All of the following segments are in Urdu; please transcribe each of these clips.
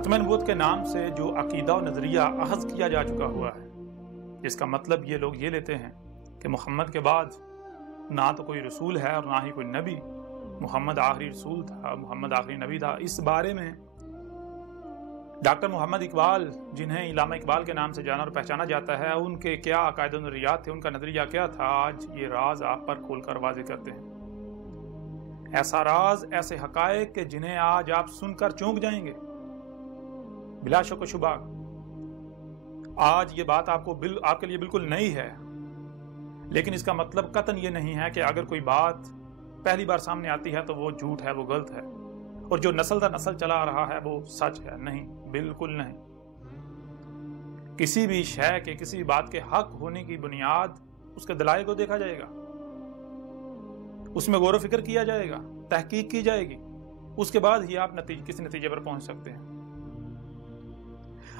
ختم نبوت کے نام سے جو عقیدہ و نظریہ اخذ کیا جا چکا ہوا ہے، جس کا مطلب یہ لوگ یہ لیتے ہیں کہ محمد کے بعد نہ تو کوئی رسول ہے اور نہ ہی کوئی نبی، محمد آخری رسول تھا، محمد آخری نبی تھا، اس بارے میں ڈاکٹر محمد اقبال، جنہیں علامہ اقبال کے نام سے جانا اور پہچانا جاتا ہے، ان کے کیا عقائد و نظریات تھے، ان کا نظریہ کیا تھا، آج یہ راز آپ پر کھول کر واضح کرتے ہیں۔ ایسا راز، ایسے حقائق کہ جنہیں آج آپ سن کر چونک جائیں گے۔ بلا شک و شبہ آج یہ بات آپ کے لیے بالکل نئی ہے، لیکن اس کا مطلب قطعاً یہ نہیں ہے کہ اگر کوئی بات پہلی بار سامنے آتی ہے تو وہ جھوٹ ہے، وہ غلط ہے، اور جو نسل در نسل چلا رہا ہے وہ سچ ہے۔ نہیں، بالکل نہیں۔ کسی بھی شے کے، کسی بھی بات کے حق ہونے کی بنیاد اس کے دلائل کو دیکھا جائے گا، اس میں غور و فکر کیا جائے گا، تحقیق کی جائے گی، اس کے بعد ہی آپ کسی نتیجے پر پہنچ سکتے ہیں۔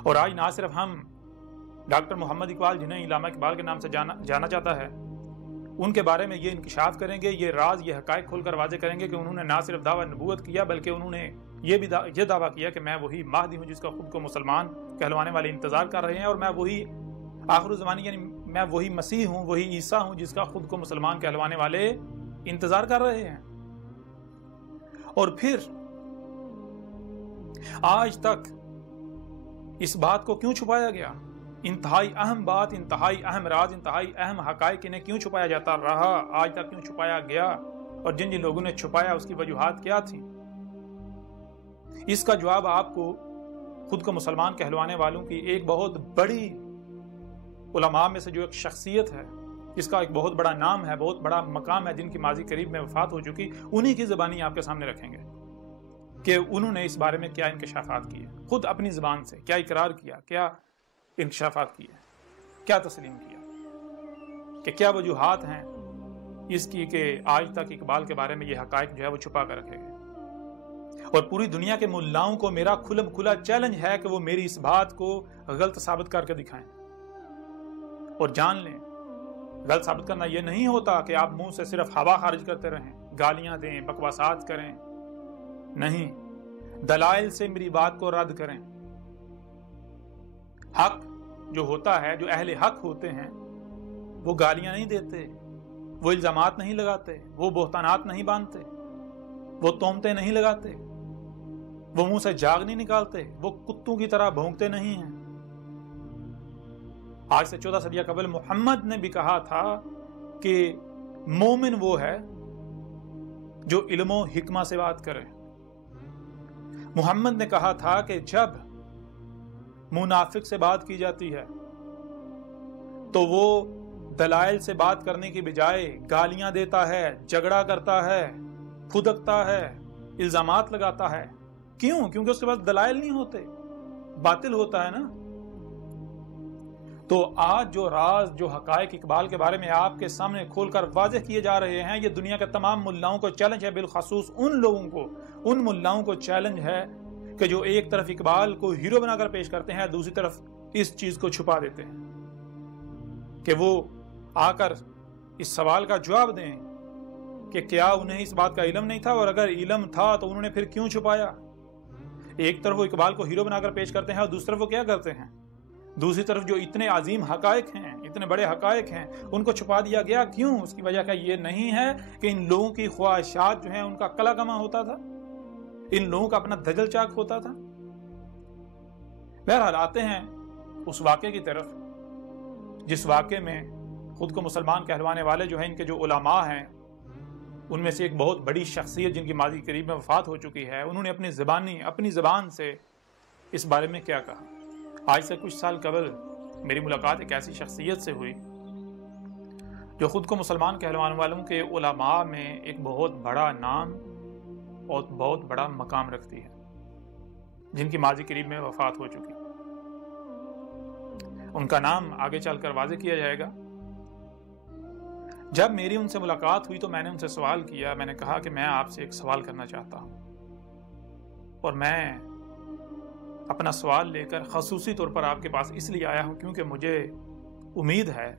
اور آج نہ صرف ہم ڈاکٹر محمد اقبال، جنہیں علامہ اقبال کے نام سے جانا جاتا ہے، ان کے بارے میں یہ انکشاف کریں گے، یہ راز، یہ حقائق کھول کر واضح کریں گے کہ انہوں نے نہ صرف دعویٰ نبوت کیا، بلکہ انہوں نے یہ دعویٰ کیا کہ میں وہی مہدی ہوں جس کا خود کو مسلمان کہلوانے والے انتظار کر رہے ہیں، اور میں وہی آخر الزمانی، یعنی میں وہی مسیح ہوں، وہی عیسیٰ ہوں جس کا خود کو مسلمان کہلوانے والے انتظار کر رہے ہیں۔ اور پھر آج تک اس بات کو کیوں چھپایا گیا؟ انتہائی اہم بات، انتہائی اہم راز، انتہائی اہم حقائق انہیں کیوں چھپایا جاتا رہا؟ آج تک کیوں چھپایا گیا؟ اور جن جن لوگوں نے چھپایا اس کی وجوہات کیا تھیں؟ اس کا جواب آپ کو خود کو مسلمان کہلوانے والوں کی ایک بہت بڑی علماء میں سے جو ایک شخصیت ہے، جس کا ایک بہت بڑا نام ہے، بہت بڑا مقام ہے، جن کی ماضی قریب میں وفات ہو چکی، انہی کی زبانی آپ کے سامنے رکھیں گے کہ انہوں نے اس بارے میں کیا انکشافات کیے، خود اپنی زبان سے کیا اقرار کیا، کیا انکشافات کیے، کیا تسلیم کیا، کہ کیا وجوہات ہیں اس کی کہ آج تک اقبال کے بارے میں یہ حقائق جو ہے وہ چھپا کر رکھے گئے۔ اور پوری دنیا کے ملاؤں کو میرا کھلم کھلا چیلنج ہے کہ وہ میری اس بات کو غلط ثابت کر کے دکھائیں، اور جان لیں غلط ثابت کرنا یہ نہیں ہوتا کہ آپ منہ سے صرف ہوا خارج کرتے رہیں، گالیاں دیں، بکواسات کریں، نہیں، دلائل سے میری بات کو رد کریں۔ حق جو ہوتا ہے، جو اہل حق ہوتے ہیں، وہ گالیاں نہیں دیتے، وہ الزامات نہیں لگاتے، وہ بہتانات نہیں باندھتے، وہ تہمتیں نہیں لگاتے، وہ منہ سے جاگ نہیں نکالتے، وہ کتوں کی طرح بھونکتے نہیں ہیں۔ آج سے 14 صدیہ قبل محمد نے بھی کہا تھا کہ مومن وہ ہے جو علم و حکمہ سے بات کرے۔ محمد نے کہا تھا کہ جب منافق سے بات کی جاتی ہے تو وہ دلائل سے بات کرنے کی بجائے گالیاں دیتا ہے، جھگڑا کرتا ہے، پھدکتا ہے، الزامات لگاتا ہے۔ کیوں؟ کیونکہ اس کے پاس دلائل نہیں ہوتے، باطل ہوتا ہے نا۔ تو آج جو راز، جو حقائق اقبال کے بارے میں آپ کے سامنے کھول کر واضح کیے جا رہے ہیں، یہ دنیا کے تمام ملاؤں کو چیلنج ہے، بالخصوص ان لوگوں کو، ان ملاؤں کو چیلنج ہے کہ جو ایک طرف اقبال کو ہیرو بنا کر پیش کرتے ہیں، دوسری طرف اس چیز کو چھپا دیتے ہیں، کہ وہ آ کر اس سوال کا جواب دیں کہ کیا انہیں اس بات کا علم نہیں تھا، اور اگر علم تھا تو انہوں نے پھر کیوں چھپایا؟ ایک طرف وہ اقبال کو ہیرو بنا کر پیش کرتے ہیں، اور دوسری طرف وہ کیا کرتے ہیں؟ دوسری طرف جو اتنے عظیم حقائق ہیں، اتنے بڑے حقائق ہیں، ان کو چھپا دیا گیا۔ کیوں؟ اس کی وجہ کا یہ نہیں ہے کہ ان لوگوں کی خواہشات جو ہیں ان کا کلا کما ہوتا تھا، ان لوگوں کا اپنا دجل چاک ہوتا تھا۔ بہرحال آتے ہیں اس واقعے کی طرف جس واقعے میں خود کو مسلمان کہلوانے والے جو ہیں، ان کے جو علماء ہیں، ان میں سے ایک بہت بڑی شخصیت جن کی ماضی قریب میں وفات ہو چکی ہے، انہوں نے اپنی زبان سے اس بارے میں کیا کہا۔ آج سے کچھ سال قبل میری ملاقات ایک ایسی شخصیت سے ہوئی جو خود کو مسلمان کہلوانے والوں کے علماء میں ایک بہت بڑا نام اور بہت بڑا مقام رکھتی ہے، جن کی ماضی قریب میں وفات ہو چکی۔ ان کا نام آگے چل کر واضح کیا جائے گا۔ جب میری ان سے ملاقات ہوئی تو میں نے ان سے سوال کیا، میں نے کہا کہ میں آپ سے ایک سوال کرنا چاہتا ہوں، اور میں اپنا سوال لے کر خصوصی طور پر آپ کے پاس اس لیے آیا ہوں کیونکہ مجھے امید ہے،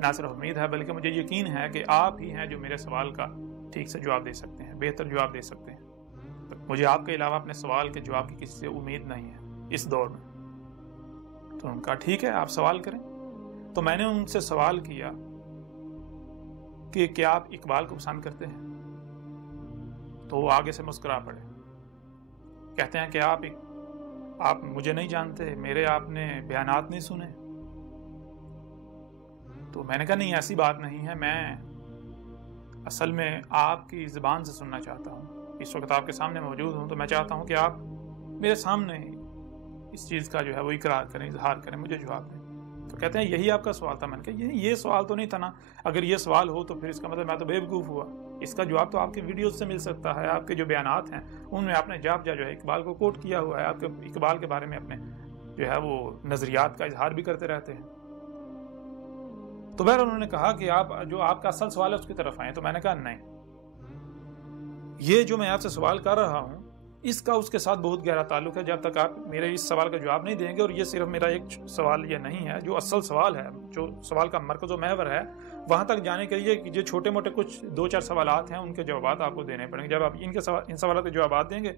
نہ صرف امید ہے بلکہ مجھے یقین ہے کہ آپ ہی ہیں جو میرے سوال کا ٹھیک سے جواب دے سکتے ہیں، بہتر جواب دے سکتے ہیں۔ مجھے آپ کے علاوہ اپنے سوال کے جواب کی کسی سے امید نہیں ہے اس دور میں۔ تو ان کا ٹھیک ہے، آپ سوال کریں۔ تو میں نے ان سے سوال کیا کہ کیا آپ اقبال کو پسند کرتے ہیں؟ تو وہ آگے سے مسکرا پڑے، کہتے ہیں کہ آپ مجھے نہیں جانتے، میرے آپ نے بیانات نہیں سنے۔ تو میں نے کہا نہیں، ایسی بات نہیں ہے، میں اصل میں آپ کی زبان سے سننا چاہتا ہوں۔ اس وقت آپ کے سامنے موجود ہوں تو میں چاہتا ہوں کہ آپ میرے سامنے اس چیز کا جو ہے وہ اقرار کریں، اظہار کریں، مجھے جواب دیں۔ تو کہتے ہیں یہی آپ کا سوال تھا۔ میں نے کہا یہ سوال تو نہیں تھا نا، اگر یہ سوال ہو تو پھر اس کا مطلب میں تو بیوقوف ہوا۔ اس کا جواب تو آپ کی ویڈیوز سے مل سکتا ہے، آپ کے جو بیانات ہیں ان میں آپ نے جا جو ہے اقبال کو کوٹ کیا ہوا ہے، آپ کے اقبال کے بارے میں اپنے جو ہے وہ نظریات کا اظہار بھی کرتے رہتے ہیں۔ تو بہرحال انہوں نے کہا کہ آپ کا اصل سوال ہے اس کی طرف آئیں۔ تو میں نے کہا نہیں، یہ جو میں آپ سے سوال کر رہا ہوں اس کا اس کے ساتھ بہت گہرا تعلق ہے۔ جب تک آپ میرے اس سوال کا جواب نہیں دیں گے، اور یہ صرف میرا ایک سوال یہ نہیں ہے، جو اصل سوال ہے، جو سوال کا مرکز و محور ہے، وہاں تک جانے کے لیے جو چھوٹے موٹے کچھ 2-4 سوالات ہیں ان کے جوابات آپ کو دینے پڑیں گے۔ جب آپ ان سوالات کے جوابات دیں گے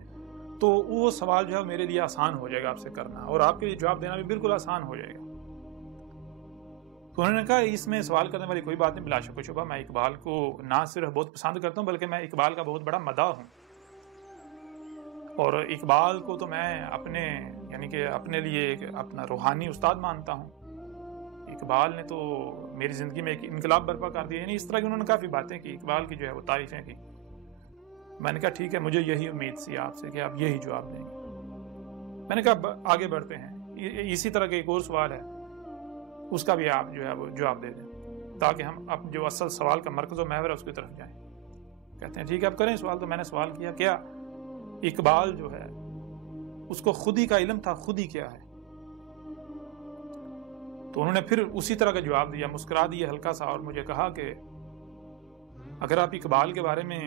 تو وہ سوال جو ہے میرے لیے آسان ہو جائے گا آپ سے کرنا، اور آپ کے لیے جواب دینا بھی بالکل آسان ہو جائے گا۔ تو انہوں نے کہا اس میں سوال کرنے والی کوئی بات نہیں، بلا شک و شبہ میں اقبال کو نہ صرف بہت پسند کرتا ہوں بلکہ میں اقبال کا بہت بڑا مداح ہوں، اور اقبال کو تو میں اپنے لیے اپنا روحانی استاد مانتا ہوں۔ اقبال نے تو میری زندگی میں ایک انقلاب برپا کر دیا، یعنی اس طرح کی انہوں نے کافی باتیں کی، اقبال کی جو ہے وہ تعریفیں کی۔ میں نے کہا ٹھیک ہے، مجھے یہی امید سی آپ سے کہ آپ یہی جواب دیں گے۔ میں نے کہا آگے بڑھتے ہیں، اسی طرح کا ایک اور سوال ہے، اس کا بھی آپ جو ہے وہ جواب دے دیں تاکہ ہم جو اصل سوال کا مرکز و محور ہے اس کی طرف جائیں۔ کہتے ہیں ٹھیک ہے، آپ کریں سوال۔ تو میں نے سوال کیا، کیا اقبال جو ہے اس کو خودی کا علم تھا؟ خودی کیا ہے؟ تو انہوں نے پھر اسی طرح کا جواب دیا، مسکرا دیا ہلکا سا، اور مجھے کہا کہ اگر آپ اقبال کے بارے میں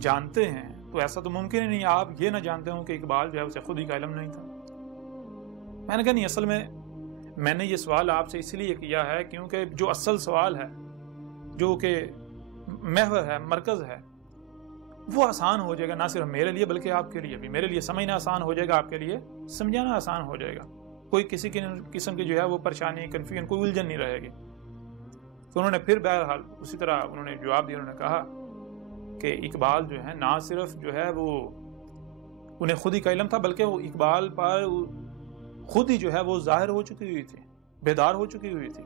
جانتے ہیں تو ایسا تو ممکن ہی نہیں آپ یہ نہ جانتے ہوں کہ اقبال جو ہے اسے خودی کا علم نہیں تھا۔ میں نے کہا نہیں، اصل میں نے یہ سوال آپ سے اس لیے کیا ہے کیونکہ جو اصل سوال ہے، جو کہ محور ہے، مرکز ہے، وہ آسان ہو جائے گا، نہ صرف میرے لیے بلکہ آپ کے لیے بھی۔ میرے لیے سمجھنا آسان ہو جائے گا، آپ کے لیے سمجھانا آسان ہو جائے گا، کوئی کسی قسم کی جو ہے وہ پریشانی، کنفیوژن، کوئی الجھن نہیں رہے گی۔ تو انہوں نے پھر بہرحال اسی طرح انہوں نے جواب دیا، انہوں نے کہا کہ اقبال جو ہے نہ صرف جو ہے وہ انہیں خود ہی کا علم تھا بلکہ وہ اقبال پر خود ہی جو ہے وہ ظاہر ہو چکی ہوئی تھی، بیدار ہو چکی ہوئی تھی۔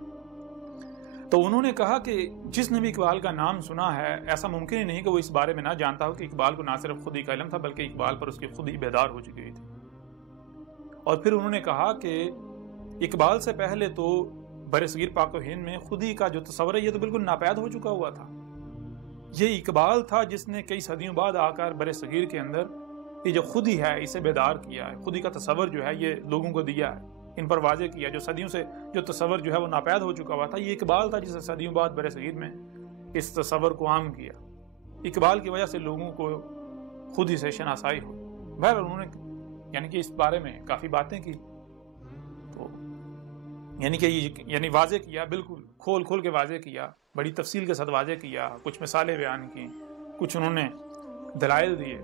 تو انہوں نے کہا کہ جس نے بھی اقبال کا نام سنا ہے ایسا ممکن ہی نہیں کہ وہ اس بارے میں نہ جانتا ہو کہ اقبال کو نہ صرف خود ہی کا علم تھا بلکہ اقبال پر اس کی خود ہی بیدار ہو چکی ہوئی تھی۔ اور پھر انہوں نے کہا کہ اقبال سے پہلے تو برصغیر پاک و ہند میں خودی کا جو تصور ہے یہ تو بالکل ناپید ہو چکا ہوا تھا۔ یہ اقبال تھا جس نے کئی صدیوں بعد آ کر برصغیر کے اندر یہ جو خودی ہے اسے بیدار کیا ہے، خودی کا تصور جو ہے یہ لوگوں کو دیا ہے، ان پر واضح کیا۔ جو صدیوں سے جو تصور جو ہے وہ ناپید ہو چکا ہوا تھا، یہ اقبال تھا جس نے صدیوں بعد برصغیر میں اس تصور کو عام کیا۔ اقبال کی وجہ سے لوگوں کو خودی سے شناسائی ہو۔ بہرحال انہوں نے یعنی کہ اس بارے میں کافی باتیں کی، تو یعنی واضح کیا، بالکل کھول کے واضح کیا، بڑی تفصیل کے ساتھ واضح کیا، کچھ مثالیں بیان کی، کچھ انہوں نے دلائل دیے،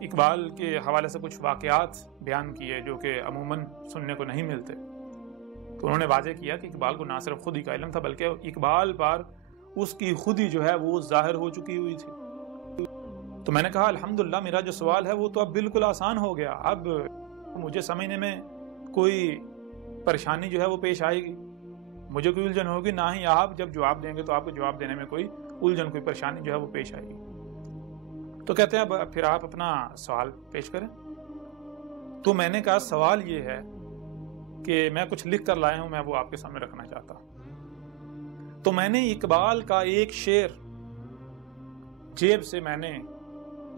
اقبال کے حوالے سے کچھ واقعات بیان کیے جو کہ عموماً سننے کو نہیں ملتے۔ تو انہوں نے واضح کیا کہ اقبال کو نہ صرف خودی کا علم تھا بلکہ اقبال پر اس کی خودی جو ہے وہ ظاہر ہو چکی ہوئی تھی۔ تو میں نے کہا الحمدللہ میرا جو سوال ہے وہ تو اب بالکل آسان ہو گیا، اب مجھے سمجھنے میں کوئی پریشانی جو ہے وہ پیش آئے گی، مجھے کوئی الجھن ہوگی، نہ ہی آپ جب جواب دیں گے تو آپ کو جواب دینے میں کوئی الجھن، کوئی پریشانی جو ہے وہ پیش آئے گی۔ تو کہتے ہیں اب پھر آپ اپنا سوال پیش کریں۔ تو میں نے کہا سوال یہ ہے کہ میں کچھ لکھ کر لایا ہوں، میں وہ آپ کے سامنے رکھنا چاہتا ہوں۔ تو میں نے اقبال کا ایک شعر جیب سے میں نے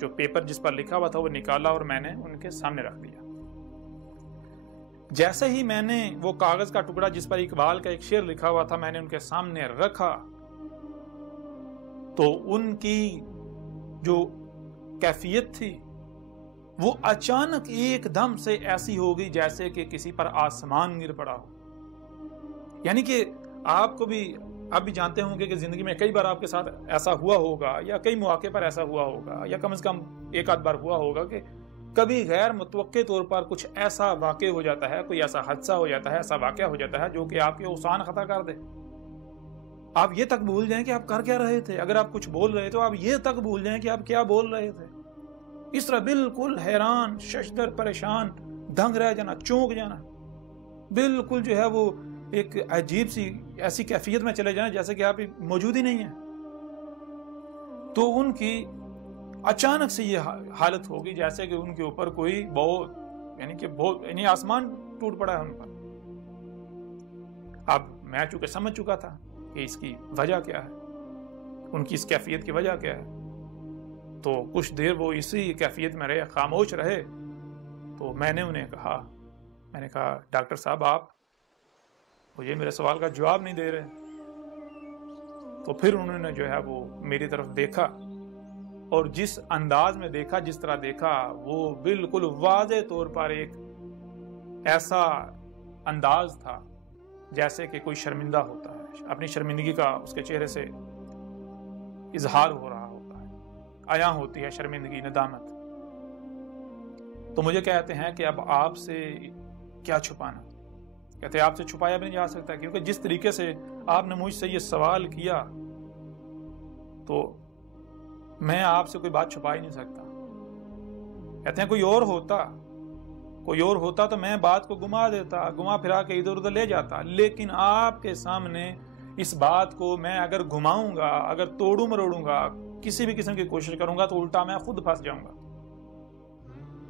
جو پیپر جس پر لکھا ہوا تھا وہ نکالا اور میں نے ان کے سامنے رکھ دیا۔ جیسے ہی میں نے وہ کاغذ کا ٹکڑا جس پر اقبال کا ایک شعر لکھا ہوا تھا میں نے ان کے سامنے رکھا تو ان کی جو کیفیت تھی وہ اچانک ایک دم سے ایسی ہو گئی جیسے کہ کسی پر آسمان گر پڑا ہو۔ یعنی کہ آپ کو بھی آپ بھی جانتے ہوں گے کہ زندگی میں کئی بار آپ کے ساتھ ایسا ہوا ہوگا یا کئی مواقع پر ایسا ہوا ہوگا یا کم از کم ایک آدھ بار ہوا ہوگا کہ کبھی غیر متوقع طور پر کچھ ایسا واقع ہو جاتا ہے، کوئی ایسا حادثہ ہو جاتا ہے، ایسا واقعہ ہو جاتا ہے جو کہ آپ کے اوسان خطا کر دے. آپ یہ تک بھول جائیں کہ آپ کر کیا رہے تھے. اگر آپ کچھ بول رہے تو آپ یہ تک بھول جائیں کہ آپ کیا بول رہے تھے. اس طرح بالکل حیران، ششدر، پریشان، دنگ رہ جانا، چونک جانا، بالکل جو ہے وہ ایک عجیب سی ایسی کیفیت میں چلے جانا جیسے کہ آپ موجود ہی نہیں ہیں. تو ان کی اچانک سے یہ حالت ہوگی جیسے کہ ان کے اوپر کوئی یعنی آسمان ٹوٹ پڑا ہے ان پر. اب میں چونکہ سمجھ چکا تھا کہ اس کی وجہ کیا ہے، ان کی اس کیفیت کی وجہ کیا ہے، تو کچھ دیر وہ اسی کیفیت میں رہے، خاموش رہے. تو میں نے انہیں کہا، ڈاکٹر صاحب آپ مجھے میرے سوال کا جواب نہیں دے رہے. تو پھر انہوں نے جو ہے وہ میری طرف دیکھا، اور جس انداز میں دیکھا، جس طرح دیکھا، وہ بالکل واضح طور پر ایک ایسا انداز تھا جیسے کہ کوئی شرمندہ ہوتا ہے، اپنی شرمندگی کا اس کے چہرے سے اظہار ہو رہا ہوتا ہے، عیاں ہوتی ہے شرمندگی، ندامت. تو مجھے کہتے ہیں کہ اب آپ سے کیا چھپانا. کہتے ہیں آپ سے چھپایا بھی نہیں جا سکتا، کیونکہ جس طریقے سے آپ نے مجھ سے یہ سوال کیا تو میں آپ سے کوئی بات چھپا ہی نہیں سکتا. کہتے ہیں کوئی اور ہوتا تو میں بات کو گما پھرا کے ادھر ادھر لے جاتا، لیکن آپ کے سامنے اس بات کو میں اگر گھماؤں گا، اگر توڑوں مروڑوں گا، کسی بھی قسم کی کوشش کروں گا تو الٹا میں خود پھنس جاؤں گا.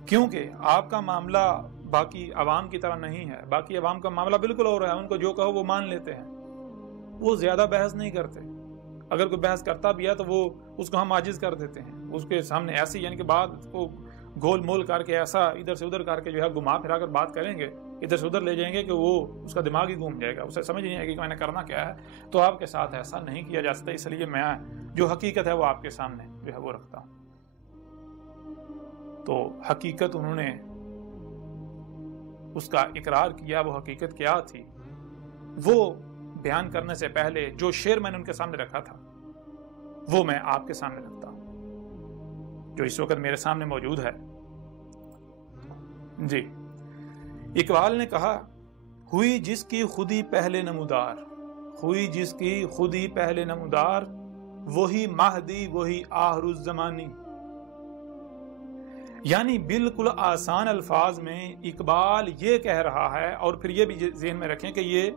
کیونکہ آپ کا معاملہ باقی عوام کی طرح نہیں ہے. باقی عوام کا معاملہ بالکل اور ہے، ان کو جو کہو وہ مان لیتے ہیں، وہ زیادہ بحث نہیں کرتے. اگر کوئی بحث کرتا بھی ہے تو وہ اس کو ہم عاجز کر دیتے ہیں، اس کے سامنے ایسی یعنی کہ بات کو گول مول کر کے ایسا ادھر سے ادھر کر کے جو ہے گھما پھرا کر بات کریں گے، ادھر سے ادھر لے جائیں گے کہ وہ اس کا دماغ ہی گھوم جائے گا، اسے سمجھ نہیں آئے گی کہ میں نے کرنا کیا ہے. تو آپ کے ساتھ ایسا نہیں کیا جا سکتا، اس لیے میں جو حقیقت ہے وہ آپ کے سامنے جو ہے وہ رکھتا ہوں. تو حقیقت انہوں نے اس کا اقرار کیا. وہ حقیقت کیا تھی وہ بیان کرنے سے پہلے جو شعر میں نے ان کے سامنے رکھا تھا وہ میں آپ کے سامنے رکھتا ہوں، جو اس وقت میرے سامنے موجود ہے. جی، اقبال نے کہا، ہوئی جس کی خودی پہلے نمودار، ہوئی جس کی خودی پہلے نمودار، وہی مہدی وہی آخر الزمانی. یعنی بالکل آسان الفاظ میں اقبال یہ کہہ رہا ہے، اور پھر یہ بھی ذہن میں رکھیں کہ یہ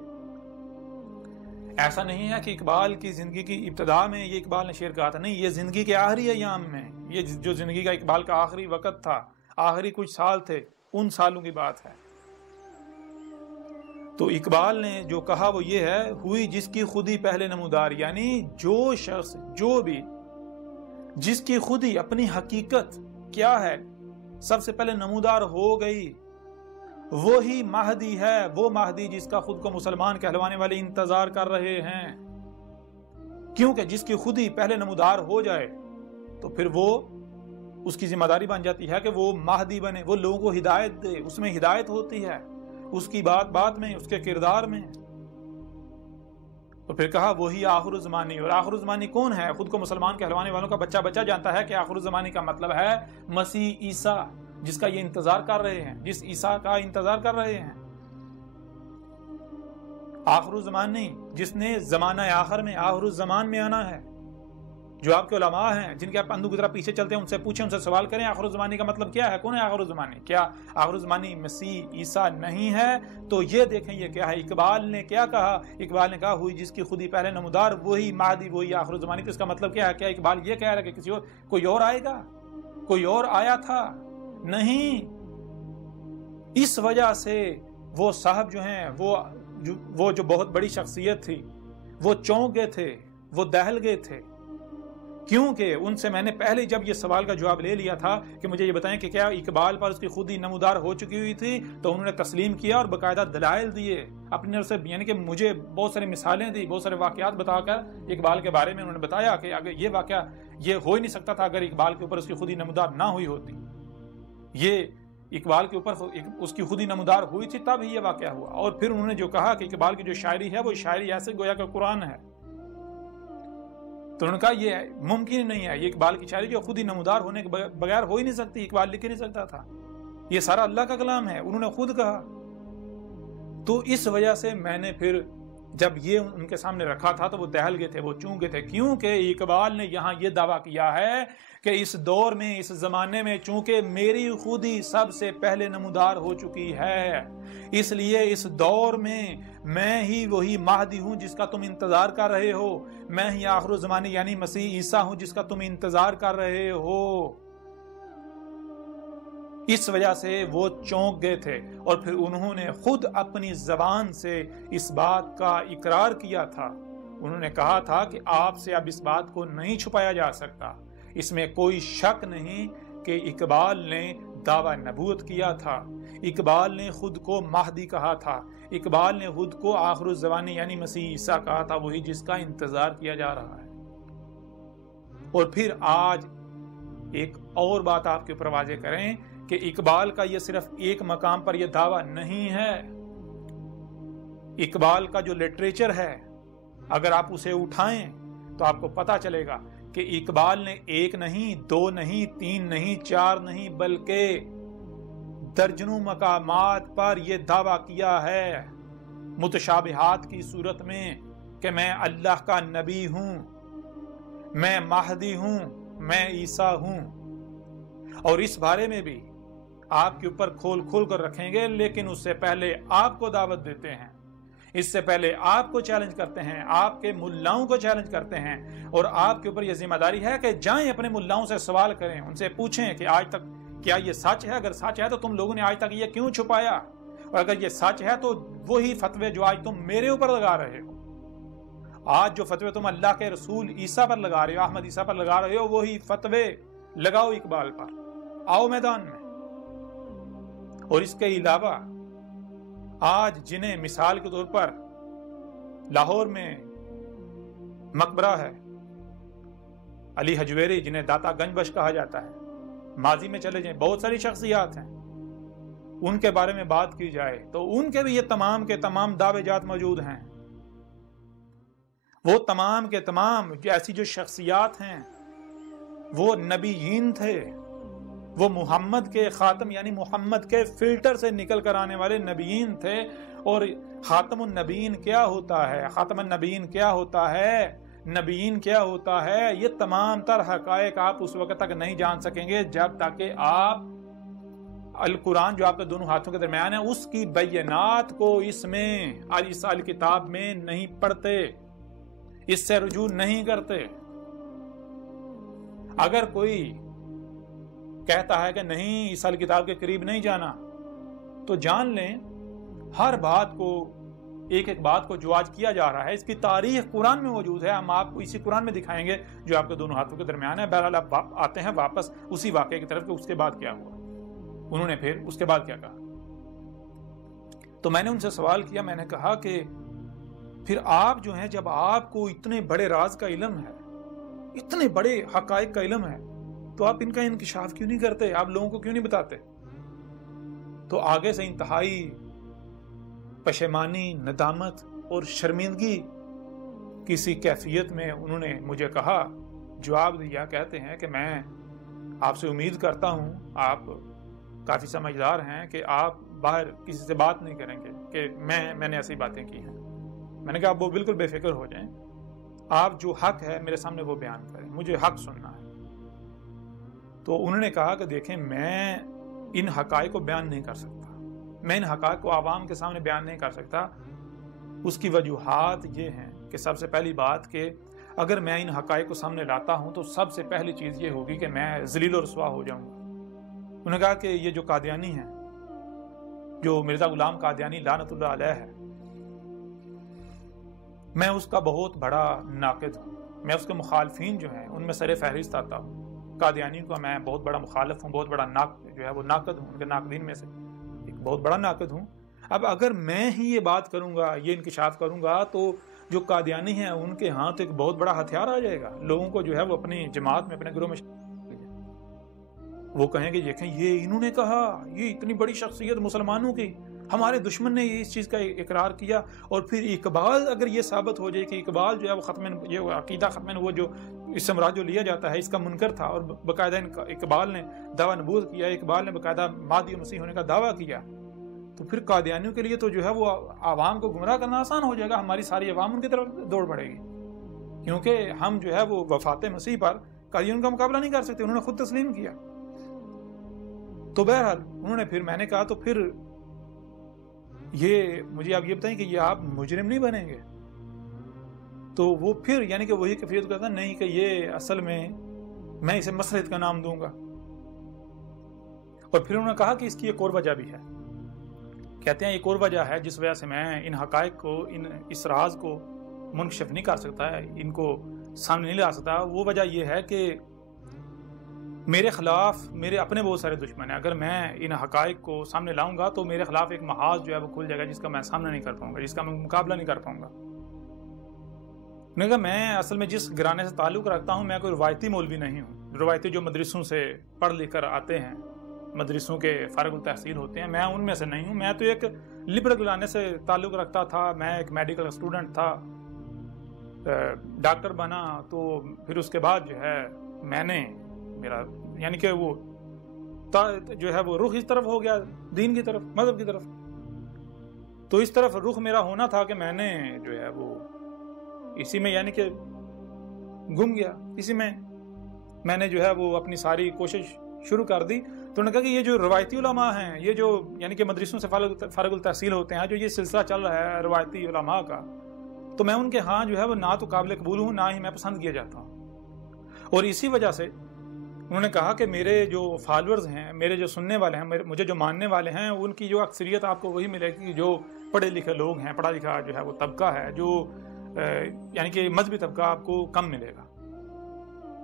ایسا نہیں ہے کہ اقبال کی زندگی کی ابتدا میں یہ اقبال نے شعر کہا تھا، نہیں، یہ زندگی کے آخری ایام میں، یہ جو زندگی کا اقبال کا آخری وقت تھا، آخری کچھ سال تھے، ان سالوں کی بات ہے. تو اقبال نے جو کہا وہ یہ ہے، ہوئی جس کی خودی پہلے نمودار، یعنی جو شخص جو بھی جس کی خودی اپنی حقیقت کیا ہے سب سے پہلے نمودار ہو گئی، وہی مہدی ہے، وہ مہدی جس کا خود کو مسلمان کہلوانے والے انتظار کر رہے ہیں. کیونکہ جس کی خودی پہلے نمودار ہو جائے تو پھر وہ اس کی ذمہ داری بن جاتی ہے کہ وہ مہدی بنے، وہ لوگوں کو ہدایت دے. اس میں ہدایت ہوتی ہے، اس کی بات میں، اس کے کردار میں. تو پھر کہا وہی آخر الزمانی. اور آخر الزمانی کون ہے؟ خود کو مسلمان کہلوانے والوں کا بچہ جانتا ہے کہ آخر الزمانی کا مطلب ہے مسیح عیسیٰ، جس کا یہ انتظار کر رہے ہیں، جس عیسیٰ کا انتظار کر رہے ہیں. آخر الزمانی جس نے زمانہ آخر میں، آخر الزمان میں آنا ہے. جو آپ کے علماء ہیں جن کے آپ اندھو کی طرح پیچھے چلتے ہیں، ان سے پوچھیں، ان سے سوال کریں آخر الزمانی کا مطلب کیا ہے، کون ہے آخر الزمانی؟ کیا آخر الزمانی مسیح عیسیٰ نہیں ہے؟ تو یہ دیکھیں یہ کیا ہے. اقبال نے کیا کہا؟ اقبال نے کہا ہوئی جس کی خودی پہلے نمودار، وہی مہدی وہی آخر الزمانی. تو اس کا مطلب کیا ہے؟ کیا اقبال یہ کہہ رہا ہے کہ کسی اور کوئی اور آئے گا؟ کوئی اور آیا تھا؟ نہیں. اس وجہ سے وہ صاحب جو ہیں وہ جو بہت بڑی شخصیت تھی، وہ چونک گئے تھے، وہ دہل گئے تھے. کیونکہ ان سے میں نے پہلے جب یہ سوال کا جواب لے لیا تھا کہ مجھے یہ بتائیں کہ کیا اقبال پر اس کی خودی نمودار ہو چکی ہوئی تھی، تو انہوں نے تسلیم کیا اور باقاعدہ دلائل دیے اپنے سے، یعنی کہ مجھے بہت ساری مثالیں دی، بہت سارے واقعات بتا کر اقبال کے بارے میں انہوں نے بتایا کہ اگر یہ واقعہ یہ ہو ہی نہیں سکتا تھا اگر اقبال کے اوپر اس کی خودی نمودار نہ ہوئی ہوتی. یہ اقبال کے اوپر اس کی خودی نمودار ہوئی تھی تب ہی یہ واقعہ ہوا. اور پھر انہوں نے جو کہا کہ اقبال کی جو شاعری ہے وہ شاعری ایسے گویا کہ قرآن ہے. تو انہوں نے کہا یہ ممکن نہیں ہے، یہ اقبال کی شاعری جو خود ہی نمودار ہونے کے بغیر ہو ہی نہیں سکتی، اقبال لکھ ہی نہیں سکتا تھا، یہ سارا اللہ کا کلام ہے، انہوں نے خود کہا۔ تو اس وجہ سے میں نے پھر جب یہ ان کے سامنے رکھا تھا تو وہ دہل گئے تھے، وہ چونک گئے تھے، کیونکہ اقبال نے یہاں یہ دعویٰ کیا ہے کہ اس دور میں، اس زمانے میں چونکہ میری خودی سب سے پہلے نمودار ہو چکی ہے، اس لیے اس دور میں ہی وہی مہدی ہوں جس کا تم انتظار کر رہے ہو، میں ہی آخر الزمانی یعنی مسیح عیسیٰ ہوں جس کا تم انتظار کر رہے ہو۔ اس وجہ سے وہ چونک گئے تھے، اور پھر انہوں نے خود اپنی زبان سے اس بات کا اقرار کیا تھا، انہوں نے کہا تھا کہ آپ سے اب اس بات کو نہیں چھپایا جا سکتا۔ اس میں کوئی شک نہیں کہ اقبال نے دعویٰ نبوت کیا تھا، اقبال نے خود کو مہدی کہا تھا، اقبال نے خود کو آخر الزمانی یعنی مسیح عیسیٰ کہا تھا، وہی جس کا انتظار کیا جا رہا ہے۔ اور پھر آج ایک اور بات آپ کے اوپر واضح کریں کہ اقبال کا یہ صرف ایک مقام پر یہ دعویٰ نہیں ہے، اقبال کا جو لٹریچر ہے اگر آپ اسے اٹھائیں تو آپ کو پتا چلے گا کہ اقبال نے ایک نہیں، دو نہیں، تین نہیں، چار نہیں، بلکہ درجنوں مقامات پر یہ دعویٰ کیا ہے متشابہات کی صورت میں کہ میں اللہ کا نبی ہوں، میں مہدی ہوں، میں عیسیٰ ہوں۔ اور اس بارے میں بھی آپ کے اوپر کھول کر رکھیں گے، لیکن اس سے پہلے آپ کو دعوت دیتے ہیں، اس سے پہلے آپ کو چیلنج کرتے ہیں، آپ کے ملاؤں کو چیلنج کرتے ہیں، اور آپ کے اوپر یہ ذمہ داری ہے کہ جائیں اپنے ملاؤں سے سوال کریں، ان سے پوچھیں کہ آج تک کیا یہ سچ ہے؟ اگر سچ ہے تو تم لوگوں نے آج تک یہ کیوں چھپایا؟ اور اگر یہ سچ ہے تو وہی فتوے جو آج تم میرے اوپر لگا رہے ہو، آج جو فتوے تم اللہ کے رسول عیسیٰ پر لگا رہے ہو، احمد عیسیٰ پر لگا رہے ہو، وہی فتوے لگاؤ اقبال پر، آؤ میدان میں۔ اور اس کے علاوہ آج جنہیں مثال کے طور پر لاہور میں مقبرہ ہے علی حجویری، جنہیں داتا گنج بخش کہا جاتا ہے، ماضی میں چلے جائیں، بہت ساری شخصیات ہیں، ان کے بارے میں بات کی جائے تو ان کے بھی یہ تمام کے تمام دعوے جات موجود ہیں۔ وہ تمام کے تمام ایسی جو شخصیات ہیں وہ نبیین تھے، وہ محمد کے خاتم یعنی محمد کے فلٹر سے نکل کر آنے والے نبیین تھے۔ اور خاتم النبیین کیا ہوتا ہے، خاتم النبیین کیا ہوتا ہے، نبیین کیا ہوتا ہے، یہ تمام تر حقائق آپ اس وقت تک نہیں جان سکیں گے جب تک کہ آپ القرآن جو آپ کے دونوں ہاتھوں کے درمیان ہے اس کی بینات کو اس میں اس کتاب میں نہیں پڑھتے، اس سے رجوع نہیں کرتے۔ اگر کوئی کہتا ہے کہ نہیں اس کتاب کے قریب نہیں جانا، تو جان لیں ہر بات کو، ایک ایک بات کو جو آج کیا جا رہا ہے اس کی تاریخ قرآن میں موجود ہے، ہم آپ کو اسی قرآن میں دکھائیں گے جو آپ کے دونوں ہاتھوں کے درمیان ہے۔ بہرحال آپ آتے ہیں واپس اسی واقعے کی طرف کہ اس کے بعد کیا ہوا، انہوں نے پھر اس کے بعد کیا کہا۔ تو میں نے ان سے سوال کیا، میں نے کہا کہ پھر آپ جو ہیں، جب آپ کو اتنے بڑے راز کا علم ہے، اتنے بڑے حقائق کا علم ہے، تو آپ ان کا انکشاف کیوں نہیں کرتے، آپ لوگوں کو کیوں نہیں بتاتے؟ تو آگے سے انتہائی پشیمانی، ندامت اور شرمندگی کسی کیفیت میں انہوں نے مجھے کہا، جواب دیا، کہتے ہیں کہ میں آپ سے امید کرتا ہوں، آپ کافی سمجھدار ہیں کہ آپ باہر کسی سے بات نہیں کریں گے کہ میں نے ایسی باتیں کی ہیں۔ میں نے کہا آپ وہ بالکل بے فکر ہو جائیں، آپ جو حق ہے میرے سامنے وہ بیان کریں، مجھے حق سننا ہے۔ تو انہوں نے کہا کہ دیکھیں میں ان حقائق کو بیان نہیں کر سکتا، میں ان حقائق کو عوام کے سامنے بیان نہیں کر سکتا۔ اس کی وجوہات یہ ہیں کہ سب سے پہلی بات کہ اگر میں ان حقائق کو سامنے لاتا ہوں تو سب سے پہلی چیز یہ ہوگی کہ میں ذلیل و رسوا ہو جاؤں گا۔ انہوں نے کہا کہ یہ جو قادیانی ہیں، جو مرزا غلام قادیانی لعنت اللہ علیہ ہے، میں اس کا بہت بڑا ناقد ہوں، میں اس کے مخالفین جو ہیں ان میں سر فہرست آتا ہوں، قادیانی کا میں بہت بڑا مخالف ہوں، بہت بڑا ناقد ہوں، ان کے ناقدین میں سے ایک بہت بڑا ناقد ہوں۔ اب اگر میں ہی یہ بات کروں گا، یہ انکشاف کروں گا، تو جو قادیانی ہیں ان کے ہاں تو ایک بہت بڑا ہتھیار آ جائے گا، لوگوں کو جو ہے وہ اپنی جماعت میں، اپنے گروہ میں وہ کہیں گے دیکھیں یہ انہوں نے کہا، یہ اتنی بڑی شخصیت مسلمانوں کی، ہمارے دشمن نے اس چیز کا اقرار کیا، اور پھر اقبال اگر یہ ثابت ہو جائے کہ اقبال جو ہے وہ یہ عقیدہ ختم وہ جو اس سمراج جو لیا جاتا ہے اس کا منکر تھا، اور باقاعدہ اقبال نے دعویٰ نبوت کیا، اقبال نے باقاعدہ مہدی و مسیح ہونے کا دعویٰ کیا، تو پھر قادیانیوں کے لیے تو جو ہے وہ عوام کو گمراہ کرنا آسان ہو جائے گا، ہماری ساری عوام ان کی طرف دوڑ پڑے گی، کیونکہ ہم جو ہے وہ وفات مسیح پر قادیانیوں کا مقابلہ نہیں کر سکتے، انہوں نے خود تسلیم کیا۔ تو بہرحال انہوں نے پھر میں نے کہا تو پھر یہ مجھے آپ یہ بتائیں کہ یہ آپ مجرم نہیں بنیں گے؟ تو وہ پھر یعنی کہ وہی کیفیت کہتا نہیں کہ یہ اصل میں اسے مصلحت کا نام دوں گا، اور پھر انہوں نے کہا کہ اس کی ایک اور وجہ بھی ہے، کہتے ہیں ایک اور وجہ ہے جس وجہ سے میں ان حقائق کو اس راز کو منکشف نہیں کر سکتا ہے، ان کو سامنے نہیں لا سکتا، وہ وجہ یہ ہے کہ میرے خلاف میرے اپنے بہت سارے دشمن ہیں، اگر میں ان حقائق کو سامنے لاؤں گا تو میرے خلاف ایک محاذ جو ہے وہ کھل جائے گا جس کا میں سامنا نہیں کر پاؤں گا، جس کا میں مقابلہ نہیں کر پاؤں گا۔ میں نے کہا میں اصل میں جس گھرانے سے تعلق رکھتا ہوں میں کوئی روایتی مولوی نہیں ہوں، روایتی جو مدرسوں سے پڑھ لکھ کر آتے ہیں، مدرسوں کے فارغ التحصیل ہوتے ہیں، میں ان میں سے نہیں ہوں، میں تو ایک لبرل گھرانے سے تعلق رکھتا تھا، میں ایک میڈیکل اسٹوڈنٹ تھا، ڈاکٹر بنا، تو پھر اس کے بعد جو ہے میں نے میرا یعنی کہ وہ جو ہے وہ رخ اس طرف ہو گیا، دین کی طرف، مذہب کی طرف، تو اس طرف رخ میرا ہونا تھا کہ میں نے جو ہے وہ اسی میں یعنی کہ گم گیا، اسی میں نے جو ہے وہ اپنی ساری کوشش شروع کر دی۔ تو انہوں نے کہا کہ یہ جو روایتی علماء ہیں، یہ جو یعنی کہ مدرسوں سے فارغ التحصیل ہوتے ہیں، جو یہ سلسلہ چل رہا ہے روایتی علماء کا، تو میں ان کے ہاں جو ہے وہ نہ تو قابل قبول ہوں، نہ ہی میں پسند کیا جاتا ہوں، اور اسی وجہ سے انہوں نے کہا کہ میرے جو فالورز ہیں، میرے جو سننے والے ہیں، مجھے جو ماننے والے ہیں، ان کی جو اکثریت آپ کو وہی ملے گی جو پڑھے لکھے لوگ ہیں، پڑھا لکھا جو ہے وہ طبقہ ہے، جو یعنی کہ مذہبی طبقہ آپ کو کم ملے گا۔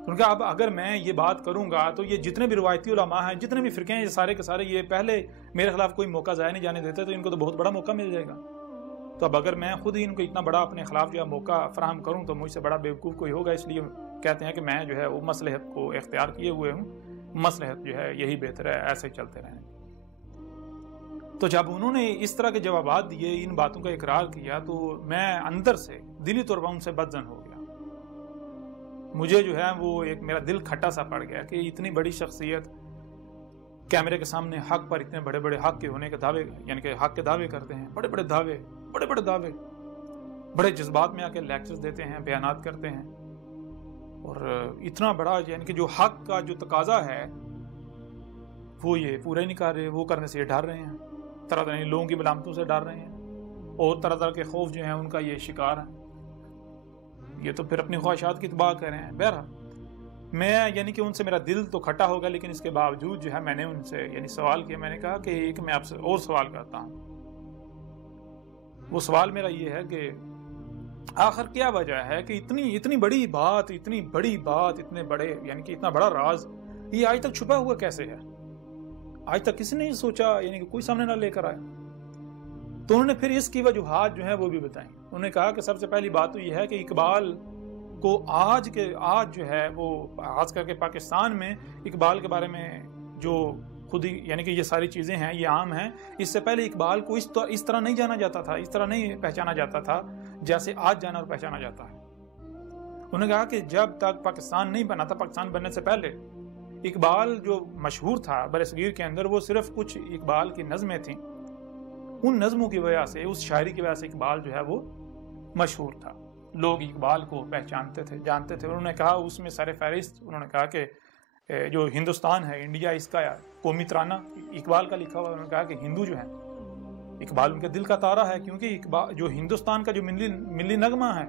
ان کا اب اگر میں یہ بات کروں گا تو یہ جتنے بھی روایتی علماء ہیں، جتنے بھی فرقے ہیں، یہ سارے کے سارے یہ پہلے میرے خلاف کوئی موقع ضائع نہیں جانے دیتے، تو ان کو تو بہت بڑا موقع مل جائے گا۔ تو اب اگر میں خود ہی ان کو اتنا بڑا اپنے خلاف جو ہے موقع فراہم کروں تو مجھ سے بڑا بیوقوف کوئی ہوگا، اس لیے کہتے ہیں کہ میں جو ہے وہ مصلحت کو اختیار کیے ہوئے ہوں، مصلحت جو ہے یہی بہتر ہے، ایسے چلتے رہیں۔ تو جب انہوں نے اس طرح کے جوابات دیے، ان باتوں کا اقرار کیا، تو میں اندر سے دلی طور پر ان سے بدظن ہو گیا، مجھے جو ہے وہ ایک میرا دل کھٹا سا پڑ گیا کہ اتنی بڑی شخصیت کیمرے کے سامنے حق پر اتنے بڑے بڑے حق کے ہونے کے دعوے، یعنی کہ حق کے دعوے کرتے ہیں، بڑے بڑے دعوے، بڑے جذبات میں آ کے لیکچرز دیتے ہیں، بیانات کرتے ہیں، اور اتنا بڑا یعنی کہ جو حق کا جو تقاضا ہے وہ یہ پورا ہی نہیں کر رہے، وہ کرنے سے یہ ڈر رہے ہیں، طرح طرح لوگوں کی ملامتوں سے ڈر رہے ہیں، اور طرح طرح کے خوف جو ہیں ان کا یہ شکار ہیں، یہ تو پھر اپنی خواہشات کی تباہ کر رہے ہیں۔ بہرحال میں یعنی کہ ان سے میرا دل تو کھٹا ہوگا، لیکن اس کے باوجود جو ہے میں نے ان سے یعنی سوال کیا، میں نے کہا کہ ایک میں آپ سے اور سوال کرتا ہوں۔ وہ سوال میرا یہ ہے کہ آخر کیا وجہ ہے کہ اتنی بڑی بات، اتنے بڑے یعنی کہ اتنا بڑا راز یہ آج تک چھپا ہوا کیسے ہے؟ آج تک کسی نے سوچا، یعنی کہ کوئی سامنے نہ لے کر آیا۔ تو انہوں نے پھر اس کی وجوہات جو ہیں وہ بھی بتائیں۔ انہوں نے کہا کہ سب سے پہلی بات تو یہ ہے کہ اقبال کو آج جو ہے وہ خاص کر کے پاکستان میں اقبال کے بارے میں جو خود ہی یعنی کہ یہ ساری چیزیں ہیں یہ عام ہیں، اس سے پہلے اقبال کو اس طرح نہیں جانا جاتا تھا، اس طرح نہیں پہچانا جاتا تھا جیسے آج جانا اور پہچانا جاتا ہے۔ انہوں نے کہا کہ جب تک پاکستان نہیں بنا تھا، پاکستان بننے سے پہلے اقبال جو مشہور تھا برصغیر کے اندر، وہ صرف کچھ اقبال کی نظمیں تھیں، ان نظموں کی وجہ سے، اس شاعری کی وجہ سے اقبال جو ہے وہ مشہور تھا، لوگ اقبال کو پہچانتے تھے، جانتے تھے۔ انہوں نے کہا اس میں سر فہرست انہوں نے کہا کہ جو ہندوستان ہے، انڈیا، اس کا قومی ترانہ اقبال کا لکھا ہوا، انہوں نے کہا کہ ہندو جو ہے اقبال ان کے دل کا تارا ہے، کیونکہ اقبال جو ہندوستان کا جو ملی نغمہ ہے،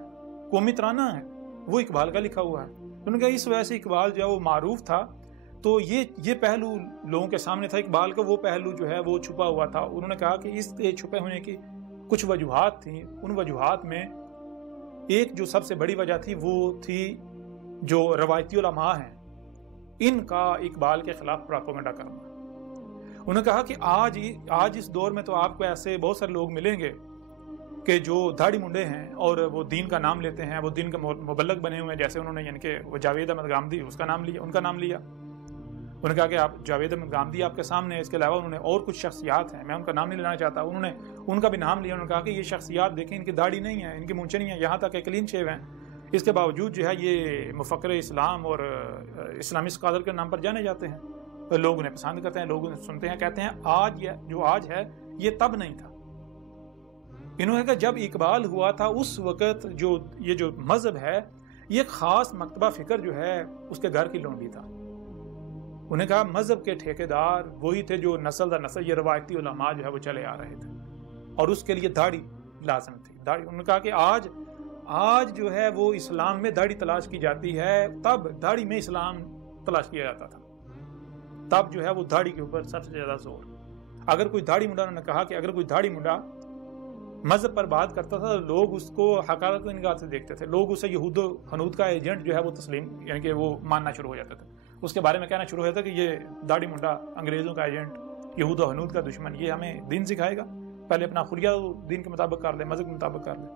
قومی ترانہ ہے، وہ اقبال کا لکھا ہوا ہے۔ انہوں نے کہا اس وجہ سے اقبال جو ہے وہ معروف تھا، تو یہ پہلو لوگوں کے سامنے تھا، اقبال کا وہ پہلو جو ہے وہ چھپا ہوا تھا۔ انہوں نے کہا کہ اس چھپے ہونے کی کچھ وجوہات تھیں، ان وجوہات میں ایک جو سب سے بڑی وجہ تھی وہ تھی جو روایتی علماء ہیں ان کا اقبال کے خلاف پراپیگنڈا کرنا۔ انہوں نے کہا کہ آج اس دور میں تو آپ کو ایسے بہت سارے لوگ ملیں گے کہ جو داڑھی منڈے ہیں اور وہ دین کا نام لیتے ہیں، وہ دین کا مبلغ بنے ہوئے ہیں، جیسے انہوں نے یعنی کہ وہ جاوید احمد گامدی ان کا نام لیا۔ انہوں نے کہا کہ آپ جاوید احمد گامدی آپ کے سامنے، اس کے علاوہ انہوں نے اور کچھ شخصیات ہیں، میں ان کا نام نہیں لینا چاہتا، انہوں نے ان کا بھی نام لیا، انہوں نے کہا کہ یہ شخصیات دیکھیں ان کی داڑھی نہیں ہے، ان کی مونچھیں نہیں ہیں، یہاں تک کہ کلین شیو ہیں، اس کے باوجود جو ہے یہ مفکر اسلام اور اسلامی اسکالر کے نام پر جانے جاتے ہیں، تو لوگ انہیں پسند کرتے ہیں، لوگ انہیں سنتے ہیں، کہتے ہیں آج یہ جو آج ہے یہ تب نہیں تھا۔ انہوں نے کہا جب اقبال ہوا تھا اس وقت جو یہ جو مذہب ہے یہ ایک خاص مکتبہ فکر جو ہے اس کے گھر کی لونڈی تھا۔ انہوں نے کہا مذہب کے ٹھیکیدار وہی تھے جو نسل در نسل یہ روایتی علماء جو ہے وہ چلے آ رہے تھے، اور اس کے لیے داڑھی لازم تھی، داڑھی۔ انہوں نے کہا کہ آج جو ہے وہ اسلام میں داڑھی تلاش کی جاتی ہے، تب داڑھی میں اسلام تلاش کیا جاتا تھا، تب جو ہے وہ داڑھی کے اوپر سب سے زیادہ زور۔ اگر کوئی داڑھی منڈا، انہوں نے کہا کہ اگر کوئی داڑھی منڈا مذہب پر بات کرتا تھا تو لوگ اس کو حقارت کی نگاہ سے دیکھتے تھے، لوگ اسے یہود و حنود کا ایجنٹ جو ہے وہ تسلیم یعنی کہ وہ ماننا شروع ہو جاتے تھے، اس کے بارے میں کہنا شروع ہو جاتا کہ یہ داڑھی منڈا انگریزوں کا ایجنٹ، یہود و حنود کا دشمن، یہ ہمیں دین سکھائے گا، پہلے اپنا خلیہ دین کے مطابق کر لے، مذہب کے مطابق کر لے۔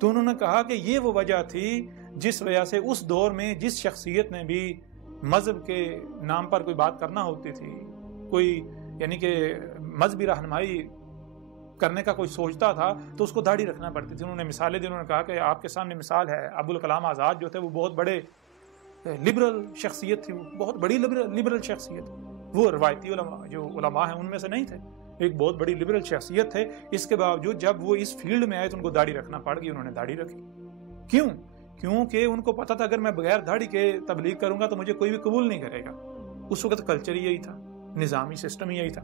تو انہوں نے کہا کہ یہ وہ وجہ تھی جس وجہ سے اس دور میں جس شخصیت نے بھی مذہب کے نام پر کوئی بات کرنا ہوتی تھی، کوئی یعنی کہ مذہبی رہنمائی کرنے کا کوئی سوچتا تھا تو اس کو داڑھی رکھنا پڑتی تھی۔ انہوں نے مثالیں دی، انہوں نے کہا کہ آپ کے سامنے مثال ہے ابوالکلام آزاد جو تھے، وہ بہت بڑے لبرل شخصیت تھی، بہت بڑی لبرل شخصیت، وہ روایتی علماء ہیں ان میں سے نہیں تھے، ایک بہت بڑی لبرل شخصیت تھے، اس کے باوجود جب وہ اس فیلڈ میں آئے تو ان کو داڑھی رکھنا پڑ گئی، انہوں نے داڑھی رکھی۔ کیونکہ ان کو پتا تھا اگر میں بغیر داڑھی کے تبلیغ کروں گا تو مجھے کوئی بھی قبول نہیں کرے گا، اس وقت کلچر یہی تھا، نظامی سسٹم یہی تھا۔